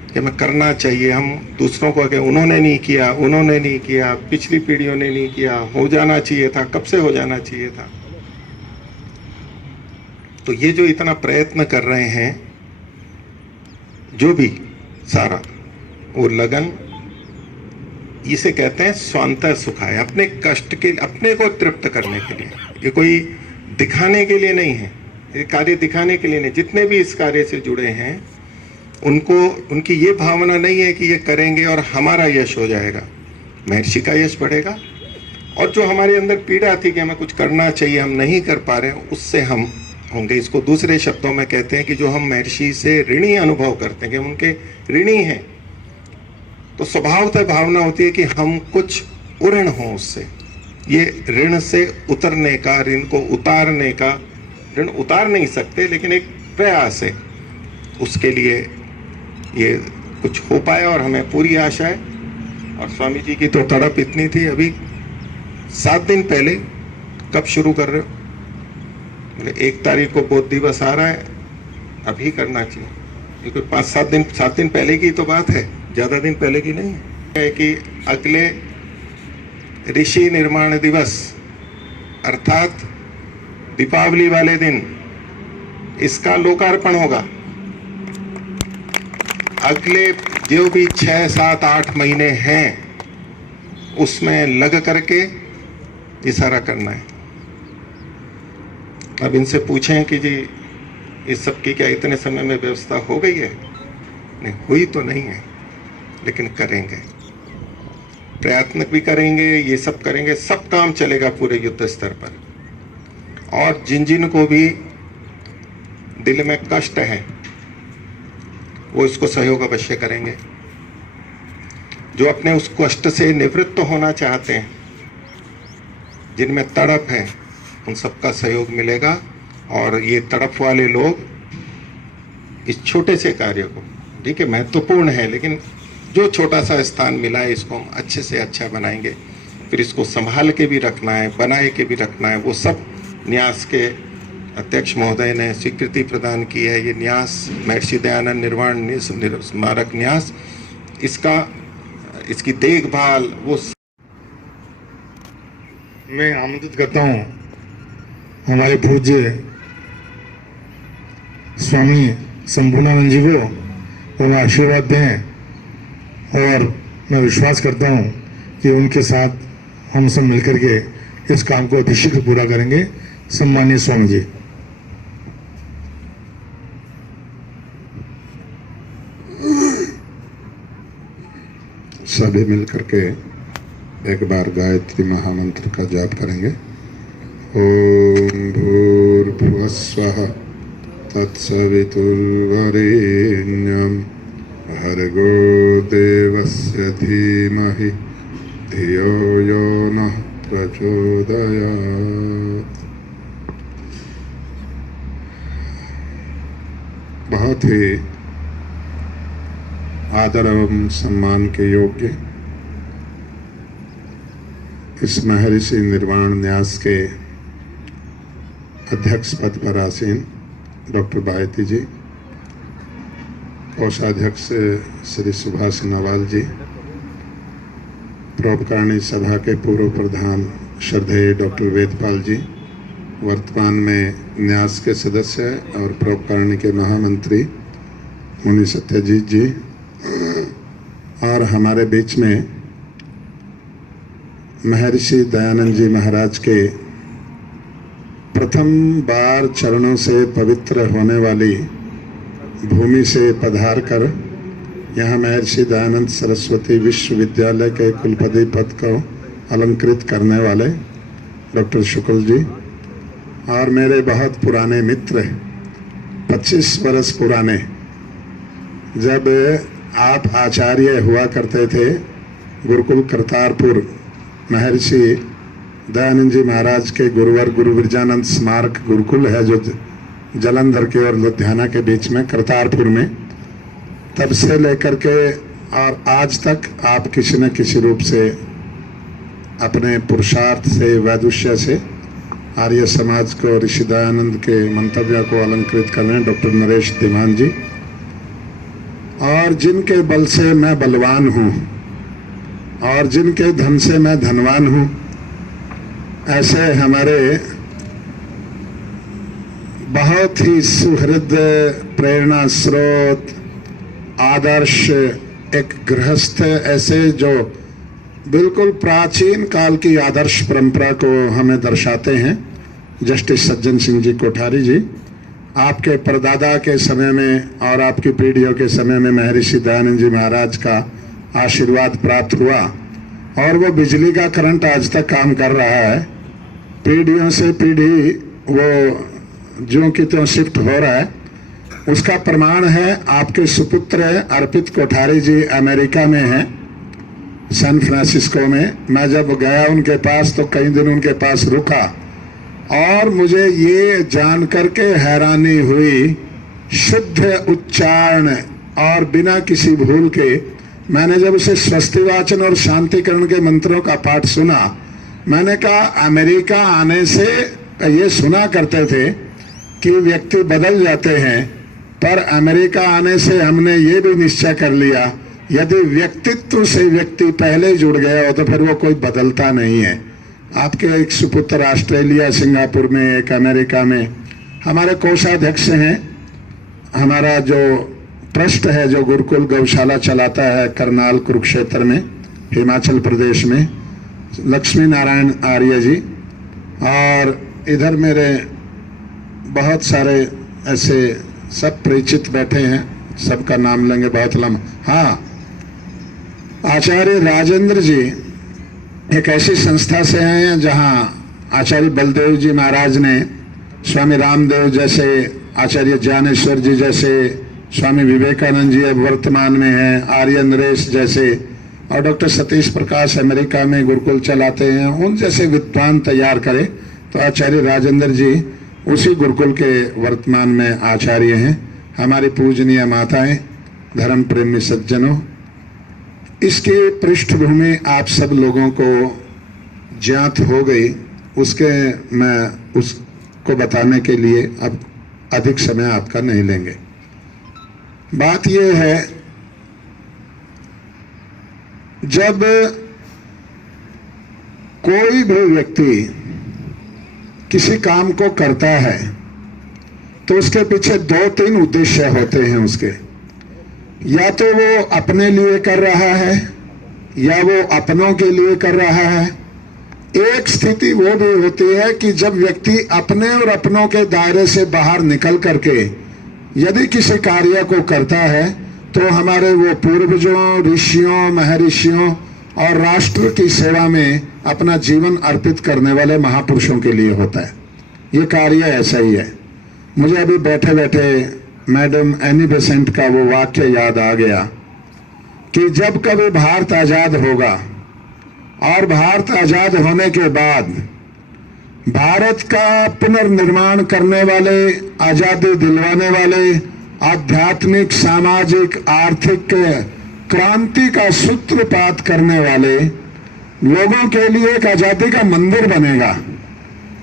कि मैं करना चाहिए। हम दूसरों को कहें उन्होंने नहीं किया, उन्होंने नहीं किया, पिछली पीढ़ियों ने नहीं किया, हो जाना चाहिए था, कब से हो जाना चाहिए था। तो ये जो इतना प्रयत्न कर रहे हैं, जो भी सारा वो लगन, इसे कहते हैं स्वांतः सुखाय, अपने कष्ट के, अपने को तृप्त करने के लिए। ये कोई दिखाने के लिए नहीं है, ये कार्य दिखाने के लिए नहीं। जितने भी इस कार्य से जुड़े हैं उनको, उनकी ये भावना नहीं है कि ये करेंगे और हमारा यश हो जाएगा, महर्षि का यश बढ़ेगा। और जो हमारे अंदर पीड़ा थी कि हमें कुछ करना चाहिए, हम नहीं कर पा रहे हैं, उससे हम होंगे। इसको दूसरे शब्दों में कहते हैं कि जो हम महर्षि से ऋणी अनुभव करते हैं, कि हम उनके ऋणी हैं, तो स्वभावतः भावना होती है कि हम कुछ ऋण हो उससे। ये ऋण से उतरने का, ऋण को उतारने का, ऋण उतार नहीं सकते लेकिन एक प्रयास है, उसके लिए ये कुछ हो पाया और हमें पूरी आशा है। और स्वामी जी की तो तड़प इतनी थी, अभी 7 दिन पहले, कब शुरू कर रहे हो? बोले 1 तारीख को बौद्ध दिवस आ रहा है, अभी करना चाहिए। ये कोई 7 दिन पहले की तो बात है, ज्यादा दिन पहले की नहीं है। कि अगले ऋषि निर्माण दिवस अर्थात दीपावली वाले दिन इसका लोकार्पण होगा। अगले जो भी 6, 7, 8 महीने हैं उसमें लग करके ये सारा करना है। अब इनसे पूछें कि जी इस सब की क्या इतने समय में व्यवस्था हो गई है? नहीं, हुई तो नहीं है, लेकिन करेंगे, प्रयत्न भी करेंगे, ये सब करेंगे, सब काम चलेगा पूरे युद्ध स्तर पर। और जिन जिन को भी दिल में कष्ट है वो इसको सहयोग अवश्य करेंगे। जो अपने उस कष्ट से निवृत्त होना चाहते हैं, जिनमें तड़प है, उन सबका सहयोग मिलेगा। और ये तड़प वाले लोग इस छोटे से कार्य को, ठीक है, महत्वपूर्ण है, लेकिन जो छोटा सा स्थान मिला है इसको हम अच्छे से अच्छा बनाएंगे। फिर इसको संभाल के भी रखना है, बनाए के भी रखना है। वो सब न्यास के अध्यक्ष महोदय ने स्वीकृति प्रदान की है। ये न्यास महर्षि दयानंद निर्वाण स्मारक न्यास, इसकी देखभाल वो मैं आमंत्रित करता हूँ हमारे पूज्य स्वामी संपूर्णानंद जी को, वो आशीर्वाद दें। और मैं विश्वास करता हूँ कि उनके साथ हम सब मिलकर के इस काम को अतिशीघ्र पूरा करेंगे। सम्मानीय स्वामी जी। सभी मिलकर के एक बार गायत्री महामंत्र का जाप करेंगे। ओम भूर्भुवस्वः तत्सवितुर्वरेण्यं भर्गो देवस्य धीमहि धियो यो नः प्रचोदयात्। बहुत ही आदर एवं सम्मान के योग्य इस महर्षि निर्वाण न्यास के अध्यक्ष पद पर आसीन डॉक्टर भारती जी, कोषाध्यक्ष श्री सुभाष नवाल जी, परोपकारिणी सभा के पूर्व प्रधान श्रद्धेय डॉक्टर वेदपाल जी, वर्तमान में न्यास के सदस्य और परोपकारिणी के महामंत्री मुनि सत्यजीत जी, और हमारे बीच में महर्षि दयानंद जी महाराज के प्रथम बार चरणों से पवित्र होने वाली भूमि से पधार कर यहाँ महर्षि दयानंद सरस्वती विश्वविद्यालय के कुलपति पद को अलंकृत करने वाले डॉक्टर शुक्ल जी, और मेरे बहुत पुराने मित्र 25 वर्ष पुराने, जब आप आचार्य हुआ करते थे गुरुकुल करतारपुर, महर्षि दयानंद जी महाराज के गुरुवर गुरु विरजानंद स्मारक गुरुकुल है जो जलंधर के और लुधियाना के बीच में करतारपुर में, तब से लेकर के और आज तक आप किसी न किसी रूप से अपने पुरुषार्थ से, वैदुष्य से आर्य समाज को, ऋषि दयानंद के मंतव्य को अलंकृत कर रहे हैं डॉक्टर नरेश धीमान जी, और जिनके बल से मैं बलवान हूँ और जिनके धन से मैं धनवान हूँ, ऐसे हमारे बहुत ही सुहृद, प्रेरणा स्रोत, आदर्श एक गृहस्थ, ऐसे जो बिल्कुल प्राचीन काल की आदर्श परंपरा को हमें दर्शाते हैं, जस्टिस सज्जन सिंह जी कोठारी जी। आपके परदादा के समय में और आपकी पीढ़ियों के समय में महर्षि दयानंद जी महाराज का आशीर्वाद प्राप्त हुआ और वो बिजली का करंट आज तक काम कर रहा है। पीढ़ियों से पीढ़ी वो ज्यों की त्यों शिफ्ट हो रहा है। उसका प्रमाण है आपके सुपुत्र अर्पित कोठारी जी अमेरिका में हैं, सैन फ्रांसिस्को में। मैं जब गया उनके पास तो कई दिन उनके पास रुका और मुझे ये जान करके हैरानी हुई, शुद्ध उच्चारण और बिना किसी भूल के मैंने जब उसे स्वस्तिवाचन और शांतिकरण के मंत्रों का पाठ सुना, मैंने कहा अमेरिका आने से ये सुना करते थे कि व्यक्ति बदल जाते हैं, पर अमेरिका आने से हमने ये भी निश्चय कर लिया यदि व्यक्तित्व से व्यक्ति पहले जुड़ गया हो तो फिर वो कोई बदलता नहीं है। आपके एक सुपुत्र ऑस्ट्रेलिया, सिंगापुर में, एक अमेरिका में। हमारे कोषाध्यक्ष हैं, हमारा जो ट्रस्ट है जो गुरुकुल गौशाला चलाता है करनाल कुरुक्षेत्र में, हिमाचल प्रदेश में, लक्ष्मी नारायण आर्य जी। और इधर मेरे बहुत सारे ऐसे सब परिचित बैठे हैं, सबका नाम लेंगे बहुत लंबा। हाँ, आचार्य राजेंद्र जी एक ऐसी संस्था से हैं जहां आचार्य बलदेव जी महाराज ने स्वामी रामदेव जैसे, आचार्य ज्ञानेश्वर जी जैसे, स्वामी विवेकानंद जी अब वर्तमान में हैं, आर्य नरेश जैसे, और डॉक्टर सतीश प्रकाश अमेरिका में गुरुकुल चलाते हैं, उन जैसे विद्वान तैयार करें तो आचार्य राजेंद्र जी उसी गुरुकुल के वर्तमान में आचार्य हैं। हमारी पूजनीय माताएं, धर्म प्रेमी सज्जनों, इसकी पृष्ठभूमि आप सब लोगों को ज्ञात हो गई, उसके मैं उसको बताने के लिए अब अधिक समय आपका नहीं लेंगे। बात यह है, जब कोई भी व्यक्ति किसी काम को करता है तो उसके पीछे 2-3 उद्देश्य होते हैं उसके। या तो वो अपने लिए कर रहा है या वो अपनों के लिए कर रहा है। एक स्थिति वो भी होती है कि जब व्यक्ति अपने और अपनों के दायरे से बाहर निकल करके यदि किसी कार्य को करता है तो हमारे वो पूर्वजों, ऋषियों, महर्षियों और राष्ट्र की सेवा में अपना जीवन अर्पित करने वाले महापुरुषों के लिए होता है। ये कार्य ऐसा ही है। मुझे अभी बैठे बैठे मैडम एनी बेसेंट का वो वाक्य याद आ गया कि जब कभी भारत आजाद होगा और भारत आजाद होने के बाद भारत का पुनर्निर्माण करने वाले, आजादी दिलवाने वाले, आध्यात्मिक, सामाजिक, आर्थिक क्रांति का सूत्रपात करने वाले लोगों के लिए एक आजादी का मंदिर बनेगा।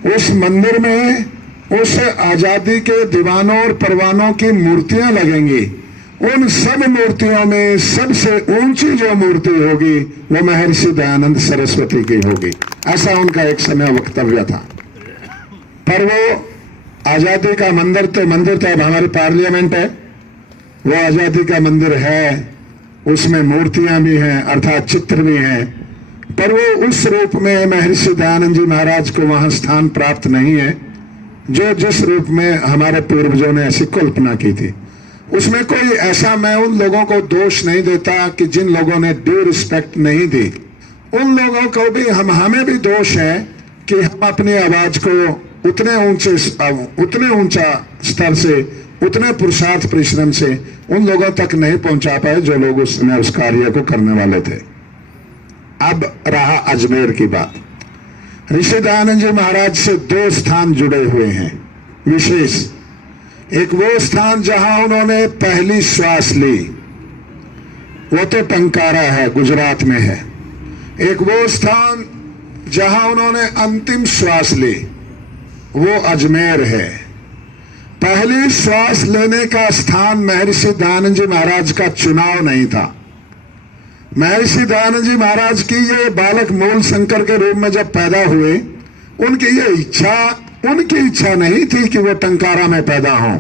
उस मंदिर में उस आजादी के दीवानों और परवानों की मूर्तियां लगेंगी। उन सब मूर्तियों में सबसे ऊंची जो मूर्ति होगी वो महर्षि दयानंद सरस्वती की होगी। ऐसा उनका एक समय वक्तव्य था। पर वो आजादी का मंदिर तो अब हमारी पार्लियामेंट है, वो आजादी का मंदिर है, उसमें मूर्तियां भी हैं अर्थात चित्र भी हैं, पर वो उस रूप में महर्षि दयानंद जी महाराज को वहां स्थान प्राप्त नहीं है जो जिस रूप में हमारे पूर्वजों ने ऐसी कल्पना की थी। उसमें कोई ऐसा, मैं उन लोगों को दोष नहीं देता कि जिन लोगों ने ड्यू रिस्पेक्ट नहीं दी, उन लोगों को भी हमें भी दोष है कि हम अपनी आवाज को उतने ऊंचा स्तर से, उतने पुरुषार्थ परिश्रम से उन लोगों तक नहीं पहुंचा पाए जो लोग उस कार्य को करने वाले थे। अब रहा अजमेर की बात। ऋषि दयानंद जी महाराज से 2 स्थान जुड़े हुए हैं विशेष। एक वो स्थान जहां उन्होंने पहली श्वास ली, वो तो टंकारा है, गुजरात में है। एक वो स्थान जहां उन्होंने अंतिम श्वास ली, वो अजमेर है। पहली श्वास लेने का स्थान महर्षि दयानंद जी महाराज का चुनाव नहीं था। महर्षि दयानंद जी महाराज की ये बालक मूल शंकर के रूप में जब पैदा हुए, उनकी इच्छा नहीं थी कि वो टंकारा में पैदा हों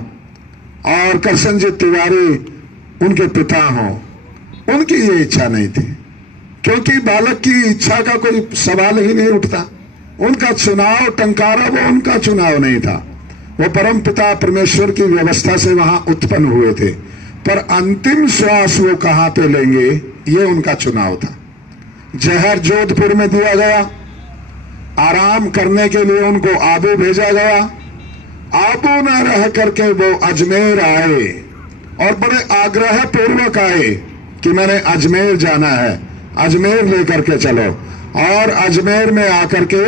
और करसनजीत तिवारी उनके पिता हों। उनकी ये इच्छा नहीं थी, क्योंकि बालक की इच्छा का कोई सवाल ही नहीं उठता। उनका चुनाव टंकारा वो उनका चुनाव नहीं था, वो परम पिता परमेश्वर की व्यवस्था से वहां उत्पन्न हुए थे। पर अंतिम श्वास वो कहां पे लेंगे, ये उनका चुनाव था। जहर जोधपुर में दिया गया, आराम करने के लिए उनको आबू भेजा गया। आबू न रह करके वो अजमेर आए और बड़े आग्रह पूर्वक आए कि मैंने अजमेर जाना है, अजमेर लेकर के चलो। और अजमेर में आकर के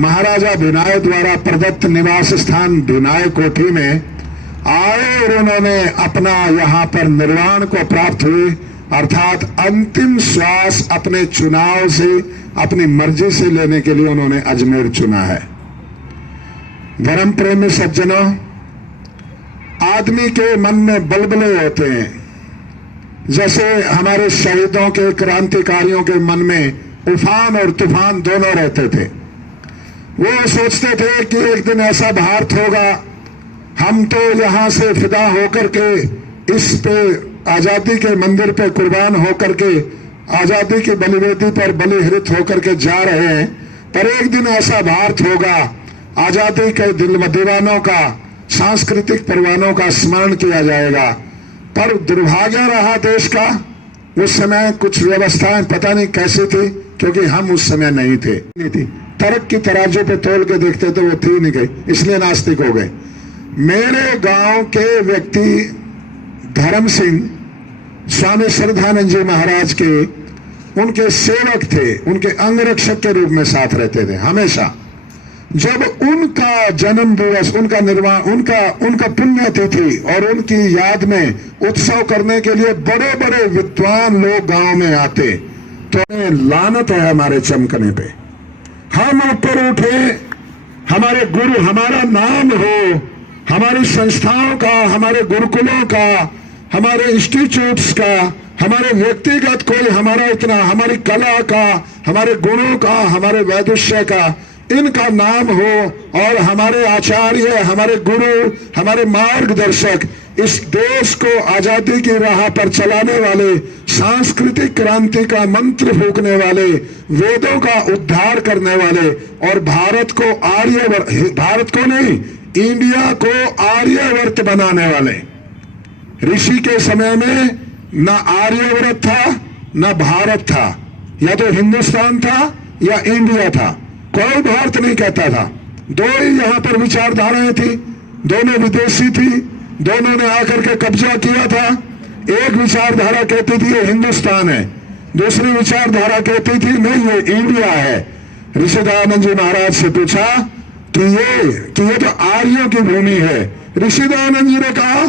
महाराजा भिनाय द्वारा प्रदत्त निवास स्थान भिनाय कोठी में आए और उन्होंने अपना यहाँ पर निर्वाण को प्राप्त हुए, अर्थात अंतिम श्वास अपने चुनाव से, अपनी मर्जी से लेने के लिए उन्होंने अजमेर चुना है। धर्म प्रेमी सज्जनों, आदमी के मन में बलबले होते हैं, जैसे हमारे शहीदों के, क्रांतिकारियों के मन में उफान और तूफान दोनों रहते थे। वो सोचते थे कि एक दिन ऐसा भारत होगा, हम तो यहाँ से फिदा होकर के इस पे आजादी के मंदिर पे कुर्बान होकर के आजादी की बलिवेदी पर बलिहृत होकर के जा रहे हैं, पर एक दिन ऐसा भारत होगा, आजादी के दीवानों का, सांस्कृतिक परवानों का स्मरण किया जाएगा। पर दुर्भाग्य रहा देश का, उस समय कुछ व्यवस्थाएं पता नहीं कैसी थी, क्योंकि हम उस समय नहीं थे। तर्क की तराजू पे तोल के देखते तो वो थी नहीं गई, इसलिए नास्तिक हो गए। मेरे गांव के व्यक्ति धर्म सिंह स्वामी श्रद्धानंद जी महाराज के उनके सेवक थे, उनके अंगरक्षक के रूप में साथ रहते थे हमेशा। जब उनका जन्म दिवस, उनका निर्वाण, उनका पुण्यतिथि और उनकी याद में उत्सव करने के लिए बड़े बड़े विद्वान लोग गांव में आते, तो लानत है हमारे चमकने पे। हम ऊपर उठे, हमारे गुरु, हमारा नाम हो, हमारी संस्थाओं का, हमारे गुरुकुलों का, हमारे इंस्टीट्यूट्स का, हमारे व्यक्तिगत कोई हमारा इतना, हमारी कला का, हमारे गुणों का, हमारे वैदुष्य का, इनका नाम हो, और हमारे आचार्य, हमारे गुरु, हमारे मार्गदर्शक इस देश को आजादी की राह पर चलाने वाले, सांस्कृतिक क्रांति का मंत्र फूंकने वाले, वेदों का उद्धार करने वाले और भारत को नहीं, इंडिया को आर्यवर्त बनाने वाले। ऋषि के समय में ना आर्यव्रत था ना भारत था, या तो हिंदुस्तान था या इंडिया था, कोई भारत नहीं कहता था। दो ही यहां पर विचारधाराएं थी, दोनों विदेशी थी, दोनों ने आकर के कब्जा किया था। एक विचारधारा कहती थी ये हिंदुस्तान है, दूसरी विचारधारा कहती थी नहीं ये इंडिया है। ऋषि दयानंद जी महाराज से पूछा कि ये तो आर्यों की भूमि है। ऋषि दयानंद जी ने कहा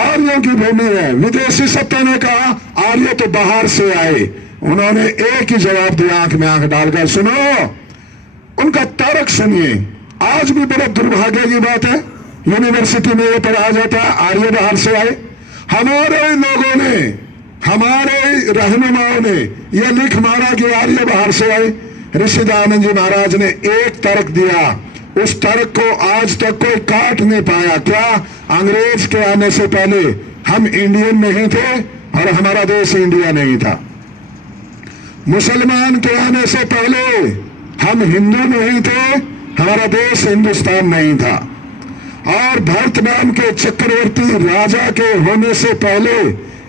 आर्यों की भूमि है। विदेशी सत्ता ने कहा आर्य तो बाहर से आए। उन्होंने एक ही जवाब दिया, आंख में आंख डालकर। सुनो, उनका तर्क सुनिए। आज भी बड़ा दुर्भाग्य की बात है, यूनिवर्सिटी में ये पढ़ाया जाता है आर्य बाहर से आए। हमारे लोगों ने, हमारे रहनुमाओं ने यह लिख मारा कि आर्य बाहर से आए। ऋषि दयानंद जी महाराज ने एक तर्क दिया, उस तर्क को आज तक कोई काट नहीं पाया। क्या? अंग्रेज के आने से पहले हम इंडियन नहीं थे और हमारा देश इंडिया नहीं था। मुसलमान के आने से पहले हम हिंदू नहीं थे, हमारा देश हिंदुस्तान नहीं था। और भरत नाम के चक्रवर्ती राजा के होने से पहले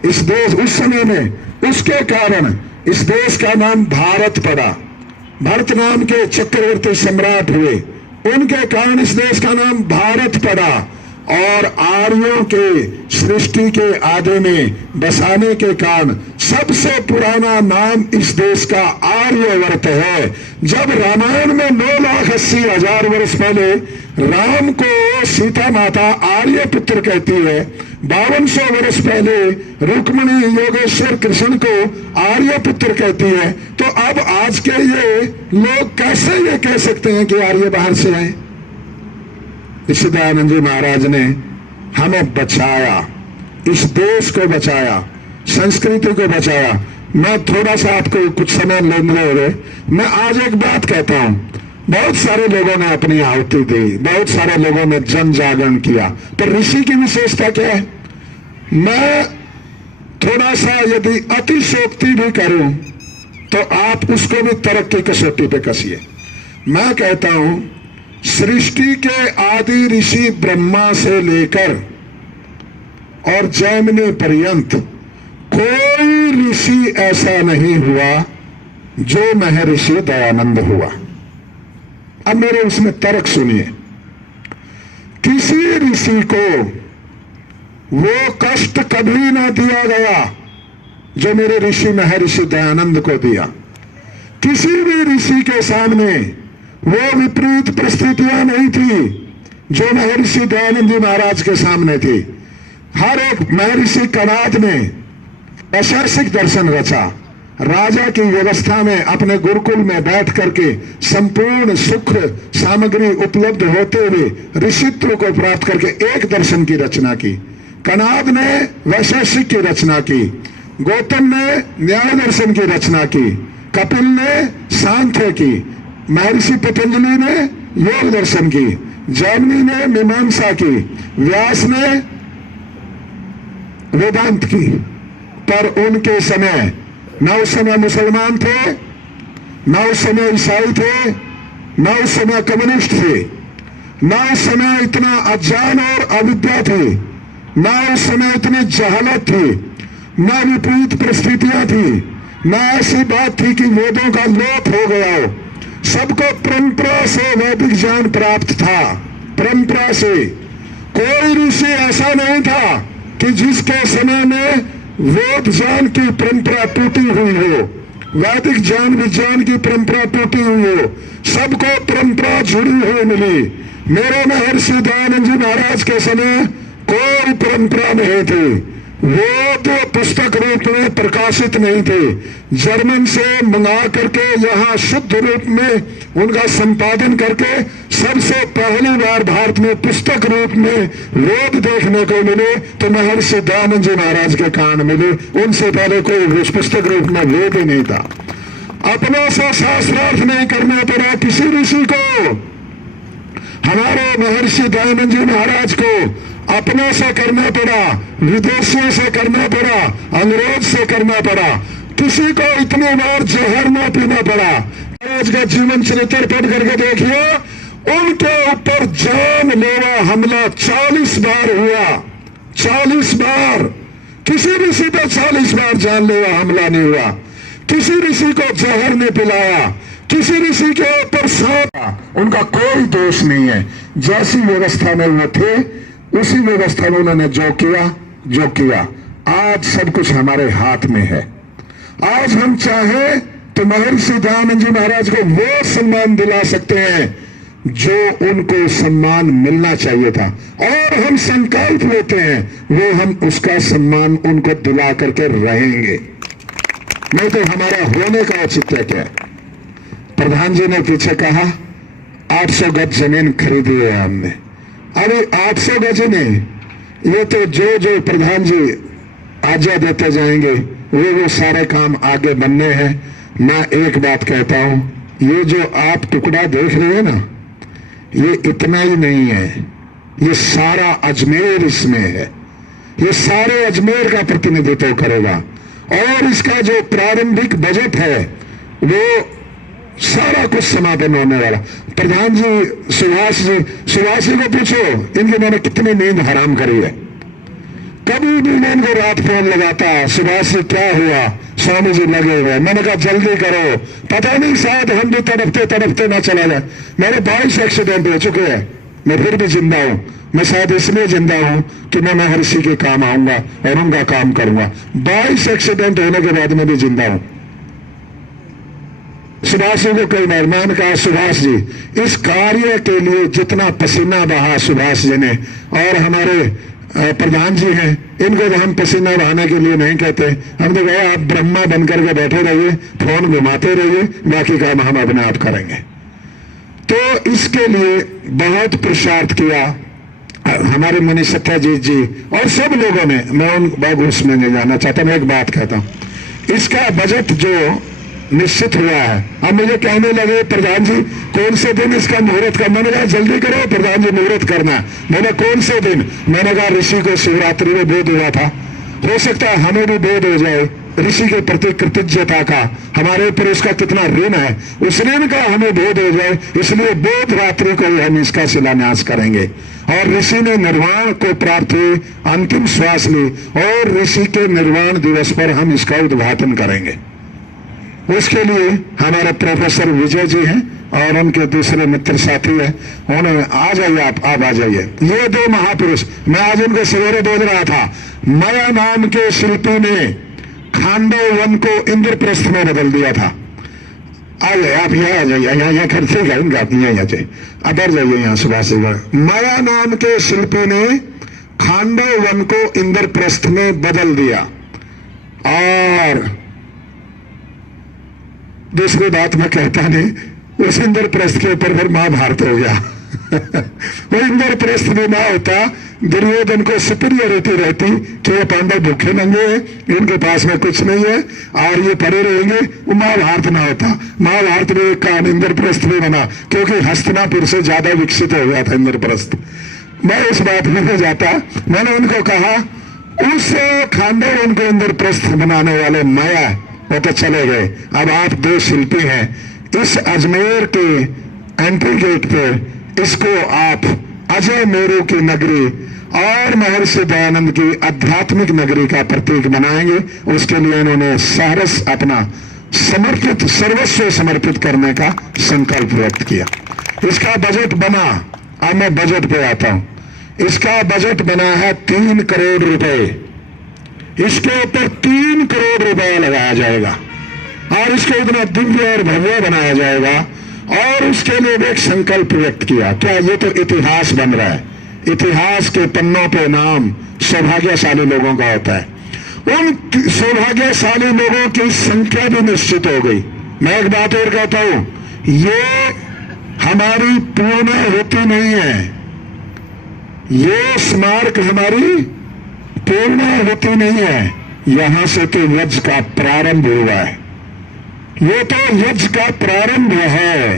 इस देश, उस समय में, उसके कारण इस देश का नाम भारत पड़ा। भरत नाम के चक्रवर्ती सम्राट हुए, उनके कारण इस देश का नाम भारत पड़ा। और आर्यों के सृष्टि के आदि में बसाने के कारण सबसे पुराना नाम इस देश का आर्यवर्त है। जब रामायण में 9,80,000 वर्ष पहले राम को सीता माता आर्य पुत्र कहती है, 5200 वर्ष पहले रुक्मिणी योगेश्वर कृष्ण को आर्य पुत्र कहती है, तो अब आज के ये लोग कैसे ये कह सकते हैं कि आर्य बाहर से आए? ऋषि दयानंद जी महाराज ने हमें बचाया, इस देश को बचाया, संस्कृति को बचाया। मैं थोड़ा सा आपको कुछ समय लेने हुए मैं आज एक बात कहता हूं। बहुत सारे लोगों ने अपनी आहुति दी, बहुत सारे लोगों ने जन जागरण किया, पर ऋषि की विशेषता क्या है? मैं थोड़ा सा यदि अतिशोक्ति भी करूं तो आप उसको भी तर्क की कसौटी पे कसिए। मैं कहता हूं सृष्टि के आदि ऋषि ब्रह्मा से लेकर और जैमिनी पर्यंत कोई ऋषि ऐसा नहीं हुआ जो महर्षि दयानंद हुआ। अब मेरे उसमें तर्क सुनिए। किसी ऋषि को वो कष्ट कभी ना दिया गया जो मेरे ऋषि महर्षि दयानंद को दिया। किसी भी ऋषि के सामने वो विपरीत परिस्थितियां नहीं थी जो महर्षि दयानंद जी महाराज के सामने थी। हर एक महर्षि कणाद ने वैशेषिक दर्शन रचा, राजा की व्यवस्था में अपने गुरुकुल में बैठ करके संपूर्ण सुख सामग्री उपलब्ध होते हुए ऋषित्व को प्राप्त करके एक दर्शन की रचना की। कणाद ने वैशेषिक की रचना की, गौतम ने न्याय दर्शन की रचना की, कपिल ने सांख्य की, महर्षि पतंजलि ने योग दर्शन की, जैमिनी ने मीमांसा की, व्यास ने वेदांत की। पर उनके समय न उस समय मुसलमान थे, न उस समय ईसाई थे, न उस समय कम्युनिस्ट थे, न उस समय इतना अज्ञान और अविद्या थी, न उस समय इतनी जहालत थी, न विपरीत परिस्थितियां थी, न ऐसी बात थी कि वेदों का लोप हो गया हो। सबको परंपरा से वैदिक ज्ञान प्राप्त था, परंपरा से। कोई ऋषि ऐसा नहीं था कि जिसके समय में वेद ज्ञान की परंपरा टूटी हुई हो, वैदिक ज्ञान विज्ञान की परंपरा टूटी हुई हो। सबको परंपरा जुड़ी हुई मिली। मेरे महर्षि दयानंद जी महाराज के समय कोई परंपरा नहीं थी, वो तो पुस्तक रूप में प्रकाशित नहीं थे। जर्मन से मंगा करके यहाँ शुद्ध रूप में उनका संपादन करके सबसे पहली बार भारत में पुस्तक रूप में वेद देखने को मिले तो महर्षि दयानंद जी महाराज के कान मिले। उनसे पहले कोई पुस्तक रूप में वेद ही नहीं था। अपनों से शास्त्रार्थ नहीं करना पड़ा किसी ऋषि को। हमारे महर्षि दयानंद जी महाराज को अपनों से करना पड़ा, विदेशियों से करना पड़ा, अंग्रेज से करना पड़ा। किसी को इतनी बार जहर न पीना पड़ा। महाराज का जीवन चरित्र पढ़ करके देखिए, उनके ऊपर जानलेवा हमला 40 बार हुआ, 40 बार। किसी ऋषि पे 40 बार जानलेवा हमला नहीं हुआ। किसी ऋषि को जहर नहीं पिलाया, किसी ऋषि के ऊपर सांप। उनका कोई दोष नहीं है। जैसी व्यवस्था में वो थे उसी व्यवस्था में उन्होंने जो किया आज सब कुछ हमारे हाथ में है। आज हम चाहें तो महर्षि दयानंद जी महाराज को वो सम्मान दिला सकते हैं जो उनको सम्मान मिलना चाहिए था, और हम संकल्प लेते हैं वो हम उसका सम्मान उनको दिला करके रहेंगे। नहीं तो हमारा होने का औचित्य क्या है। प्रधान जी ने पीछे कहा 800 गज जमीन खरीदी है हमने। अरे 800 गज नहीं, ये तो जो प्रधान जी आज्ञा देते जाएंगे वो सारे काम आगे बनने हैं। मैं एक बात कहता हूं, ये जो आप टुकड़ा देख रहे हैं ना, ये इतना ही नहीं है, ये सारा अजमेर इसमें है। ये सारे अजमेर का प्रतिनिधित्व करेगा। और इसका जो प्रारंभिक बजट है वो सारा कुछ समापन होने वाला। प्रधान जी सुभाष जी को पूछो इनकी मैंने कितनी नींद हराम करी है। कभी भी मैं इनको रात फोन लगाता, सुभाष जी क्या हुआ, स्वामी जी लगे हुए। मैंने कहा जल्दी करो, पता नहीं शायद हम भी तड़पते ना चला जाए। मेरे 22 एक्सीडेंट हो चुके हैं, मैं फिर भी जिंदा हूं। मैं शायद इसलिए जिंदा हूं कि मैं महर्षि के काम आऊंगा और उनका काम करूंगा। 22 एक्सीडेंट होने के बाद मैं भी जिंदा हूं। सुभाष जी को कई बार मैंने कहा, सुभाष जी इस कार्य के लिए जितना पसीना बहा सुभाष जी ने, और हमारे प्रधान जी हैं, इनको तो हम पसीना बहाने के लिए नहीं कहते। हम तो कहे आप ब्रह्मा बनकर के बैठे रहिए, फोन घुमाते रहिए, बाकी काम हम अपने आप करेंगे। तो इसके लिए बहुत पुरुषार्थ किया हमारे मुनि सत्याजीत जी और सब लोगों ने। मैं उन बागुस में नहीं जाना चाहता, मैं एक बात कहता हूं। इसका बजट जो निश्चित हुआ है, अब मुझे कहने लगे प्रधान जी कौन से दिन इसका मुहूर्त करना। मैंने कहा जल्दी करो प्रधान जी, मुहूर्त करना। मैंने कौन से दिन, मैंने कहा ऋषि को शिवरात्रि में बोध हुआ था, हो सकता है हमें भी बोध हो जाए ऋषि के प्रति कृतज्ञता का, हमारे ऊपर उसका कितना ऋण है, उस ऋण का हमें बोध हो जाए। इसलिए बोध रात्रि को हम इसका शिलान्यास करेंगे। और ऋषि ने निर्वाण को प्राप्त हुई, अंतिम श्वास ली, और ऋषि के निर्वाण दिवस पर हम इसका उद्घाटन करेंगे। उसके लिए हमारे प्रोफेसर विजय जी हैं और उनके दूसरे मित्र साथी हैं, उन्होंने आ जाइए, आप आ जाइए। ये 2 महापुरुष, मैं आज उनको सवेरे बोल रहा था, माया नाम के शिल्पी ने खांडव वन को इंद्रप्रस्थ में बदल दिया था। आइए आप यहाँ आ जाइए, यहाँ खर्चे का इनका यहाँ आ जाइए, अदर जाइए यहाँ सुभाष जी। माया नाम के शिल्पी ने खांडव वन को इंद्रप्रस्थ में बदल दिया। और दूसरी बात मैं कहता नहीं, उस इंद्रप्रस्थ के ऊपर फिर महाभारत हो गया। वो इंद्रप्रस्थ भी ना होता, दुर्योधन को सुपीरियरिटी रहती कि ये पांडव भूखे नंगे हैं, इनके पास में कुछ नहीं है और ये पड़े रहेंगे, वो महाभारत ना होता। महाभारत में एक काम इंद्रप्रस्थ भी बना क्योंकि हस्तिनापुर से ज्यादा विकसित हो गया था इंद्रप्रस्थ। मैं इस बात में नहीं जाता। मैंने उनको कहा उस खांडव वन को इंद्रप्रस्थ बनाने वाले माया वो तो चले गए। अब आप 2 शिल्पी हैं, इस अजमेर के एंट्री गेट पे इसको आप अजय मेरू की नगरी और महर्षि दयानंद की आध्यात्मिक नगरी का प्रतीक बनाएंगे। उसके लिए इन्होंने सहरस अपना समर्पित, सर्वस्व समर्पित करने का संकल्प व्यक्त किया। इसका बजट बना, अब मैं बजट पे आता हूं। इसका बजट बना है 3 करोड़ रुपए। इसके ऊपर 3 करोड़ रुपए लगाया जाएगा और इसको इतना दिव्य और भव्य बनाया जाएगा। और उसके लिए एक संकल्प व्यक्त किया। क्या ये तो इतिहास बन रहा है। इतिहास के पन्नों पे नाम सौभाग्यशाली लोगों का होता है। उन सौभाग्यशाली लोगों की संख्या भी निश्चित हो गई। मैं एक बात और कहता हूं, ये हमारी पूर्णाहुति नहीं है, ये स्मारक हमारी पूर्णाहुति नहीं है। यहां से तो यज्ञ का प्रारंभ हुआ है। ये तो यज्ञ का प्रारंभ है।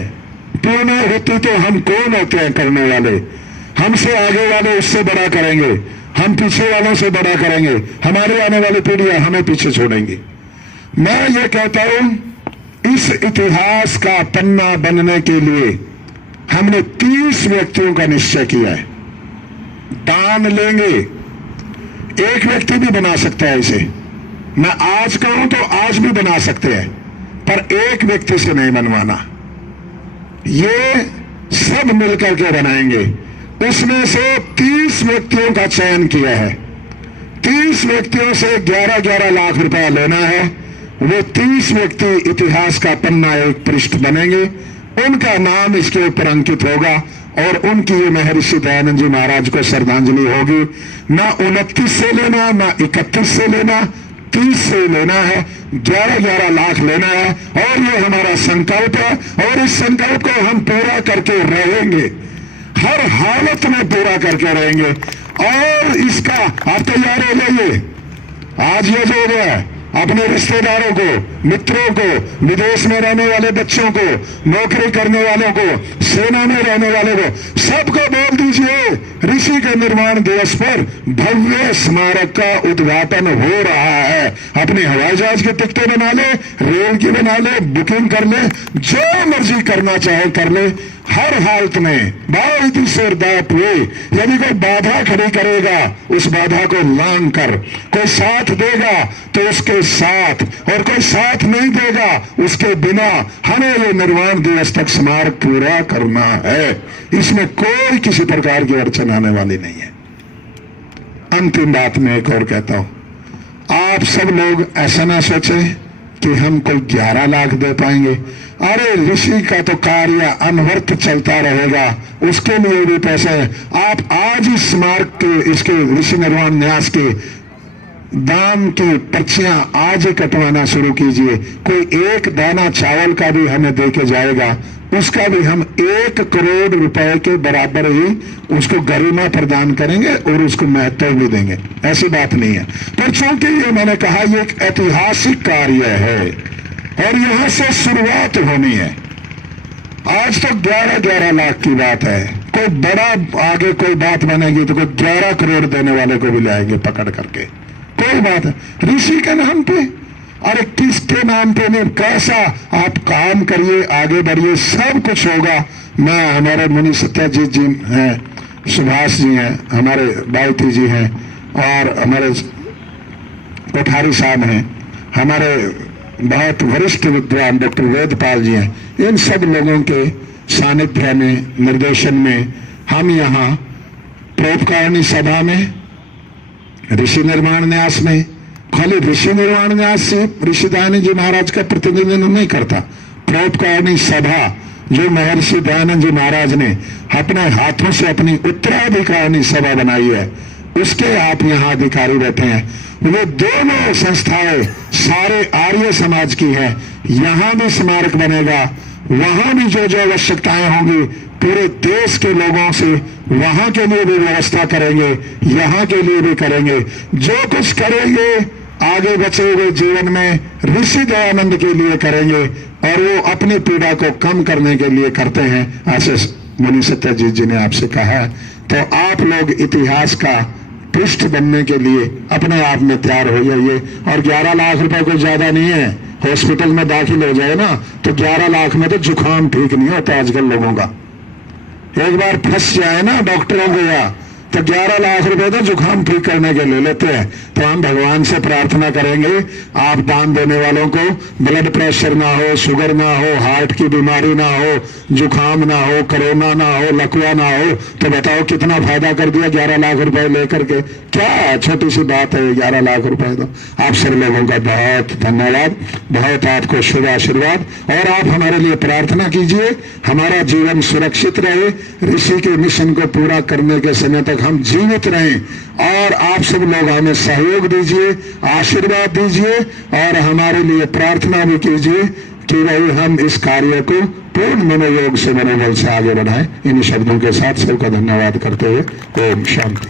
पूर्णाहुति तो हम कौन होते हैं करने वाले? हमसे आगे वाले उससे बड़ा करेंगे, हम पीछे वालों से बड़ा करेंगे, हमारी आने वाली पीढ़ियां हमें पीछे छोड़ेंगी। मैं ये कहता हूं, इस इतिहास का पन्ना बनने के लिए हमने 30 व्यक्तियों का निश्चय किया है। दान लेंगे, एक व्यक्ति भी बना सकता है इसे। मैं आज कहूं तो आज भी बना सकते हैं, पर एक व्यक्ति से नहीं बनवाना। ये सब मिलकर के बनाएंगे। उसमें से 30 व्यक्तियों का चयन किया है। 30 व्यक्तियों से 11-11 लाख रुपया लेना है। वो 30 व्यक्ति इतिहास का पन्ना एक पृष्ठ बनेंगे। उनका नाम इसके ऊपर अंकित होगा और उनकी ये महर्षि दयानंद जी महाराज को श्रद्धांजलि होगी। ना 29 से लेना, ना 31 से लेना, 30 से लेना है, 11-11 लाख लेना है। और ये हमारा संकल्प है और इस संकल्प को हम पूरा करके रहेंगे, हर हालत में पूरा करके रहेंगे। और इसका आप तैयार हो जाइए। आज ये जो हो गया है, अपने रिश्तेदारों को, मित्रों को, विदेश में रहने वाले बच्चों को, नौकरी करने वालों को, सेना में रहने वालों को, सबको बोल दीजिए ऋषि के निर्माण दिवस पर भव्य स्मारक का उद्घाटन हो रहा है। अपने हवाई जहाज की टिकटें बना ले, रेल की बना ले, बुकिंग कर ले, जो मर्जी करना चाहे कर ले। हर हालत में यदि कोई बाधा खड़ी करेगा, उस बाधा को लांग कर, कोई साथ देगा तो उसके साथ, और कोई साथ नहीं देगा उसके बिना हमें ये निर्वाण दिवस तक स्मारक पूरा करना है। इसमें कोई किसी प्रकार की अड़चन आने वाली नहीं है। अंतिम बात मैं एक और कहता हूं, आप सब लोग ऐसा ना सोचें कि हम कोई 11 लाख दे पाएंगे। अरे ऋषि का तो कार्य अनवरत चलता रहेगा, उसके लिए भी पैसे है। आप आज इस स्मारक के, इसके ऋषि निर्वाण न्यास के दाम की पर्चियां आज ही कटवाना शुरू कीजिए। कोई एक दाना चावल का भी हमें दे के जाएगा, उसका भी हम 1 करोड़ रुपए के बराबर ही उसको गरिमा प्रदान करेंगे और उसको महत्व भी देंगे। ऐसी बात नहीं है। पर चूंकि ये मैंने कहा ये एक ऐतिहासिक कार्य है और यहां से शुरुआत होनी है। आज तो 11-11 लाख की बात है। कोई बड़ा आगे कोई बात बनेगी तो कोई 11 करोड़ देने वाले को भी लाएंगे पकड़ करके। कोई बात है ऋषि के नाम पे, अरे किसके नाम पे नहीं, कैसा आप काम करिए, आगे बढ़िए, सब कुछ होगा। मैं, हमारे मुनि सत्याजीत जी हैं, सुभाष जी हैं, हमारे बायती जी हैं और हमारे कोठारी साहब हैं, हमारे बहुत वरिष्ठ विद्वान डॉक्टर वेदपाल जी हैं। इन सब लोगों के सानिध्य में, निर्देशन में हम यहाँ परोपकारिणी सभा में, ऋषि निर्माण न्यास में, खाली ऋषि निर्माण न्यास से ऋषि दयानंद जी महाराज का प्रतिनिधित्व नहीं करता। परोपकारिणी सभा जो महर्षि दयानंद जी महाराज ने अपने हाथों से अपनी उत्तराधिकारिणी सभा बनाई है, उसके आप यहाँ अधिकारी बैठे हैं। वो दोनों संस्थाएं सारे आर्य समाज की है। यहाँ भी स्मारक बनेगा, वहां भी जो जो आवश्यकताएं होंगी पूरे देश के लोगों से वहां के लिए भी व्यवस्था करेंगे, यहाँ के लिए भी करेंगे। जो कुछ करेंगे आगे बचे हुए जीवन में ऋषि दयानंद के लिए करेंगे और वो अपनी पीड़ा को कम करने के लिए करते हैं। ऐसे मुनि सत्याजीत जी ने आपसे कहा है। तो आप लोग इतिहास का पृष्ठ बनने के लिए अपने आप में तैयार हो जाइए। और 11 लाख रुपए कोई ज्यादा नहीं है। हॉस्पिटल में दाखिल हो जाए ना तो 11 लाख में तो जुकाम ठीक नहीं होता आजकल लोगों का। एक बार फंस जाए ना डॉक्टरों के यहाँ तो 11 लाख रुपए तो जुकाम ठीक करने के ले लेते हैं। तो हम भगवान से प्रार्थना करेंगे आप दान देने वालों को ब्लड प्रेशर ना हो, शुगर ना हो, हार्ट की बीमारी ना हो, जुकाम ना हो, कोरोना ना हो, लकवा ना हो, तो बताओ कितना फायदा कर दिया 11 लाख रुपए लेकर के। क्या छोटी सी बात है 11 लाख रुपए। तो आप सब लोगों का बहुत धन्यवाद, बहुत आपको शुभ आशीर्वाद। और आप हमारे लिए प्रार्थना कीजिए, हमारा जीवन सुरक्षित रहे, ऋषि के मिशन को पूरा करने के समय तक हम जीवित रहें। और आप सब लोग हमें सहयोग दीजिए, आशीर्वाद दीजिए और हमारे लिए प्रार्थना भी कीजिए कि भाई हम इस कार्य को पूर्ण मनोयोग से, मनोबल से आगे बढ़ाएं। इन शब्दों के साथ सबका धन्यवाद करते हुए ओम शांति।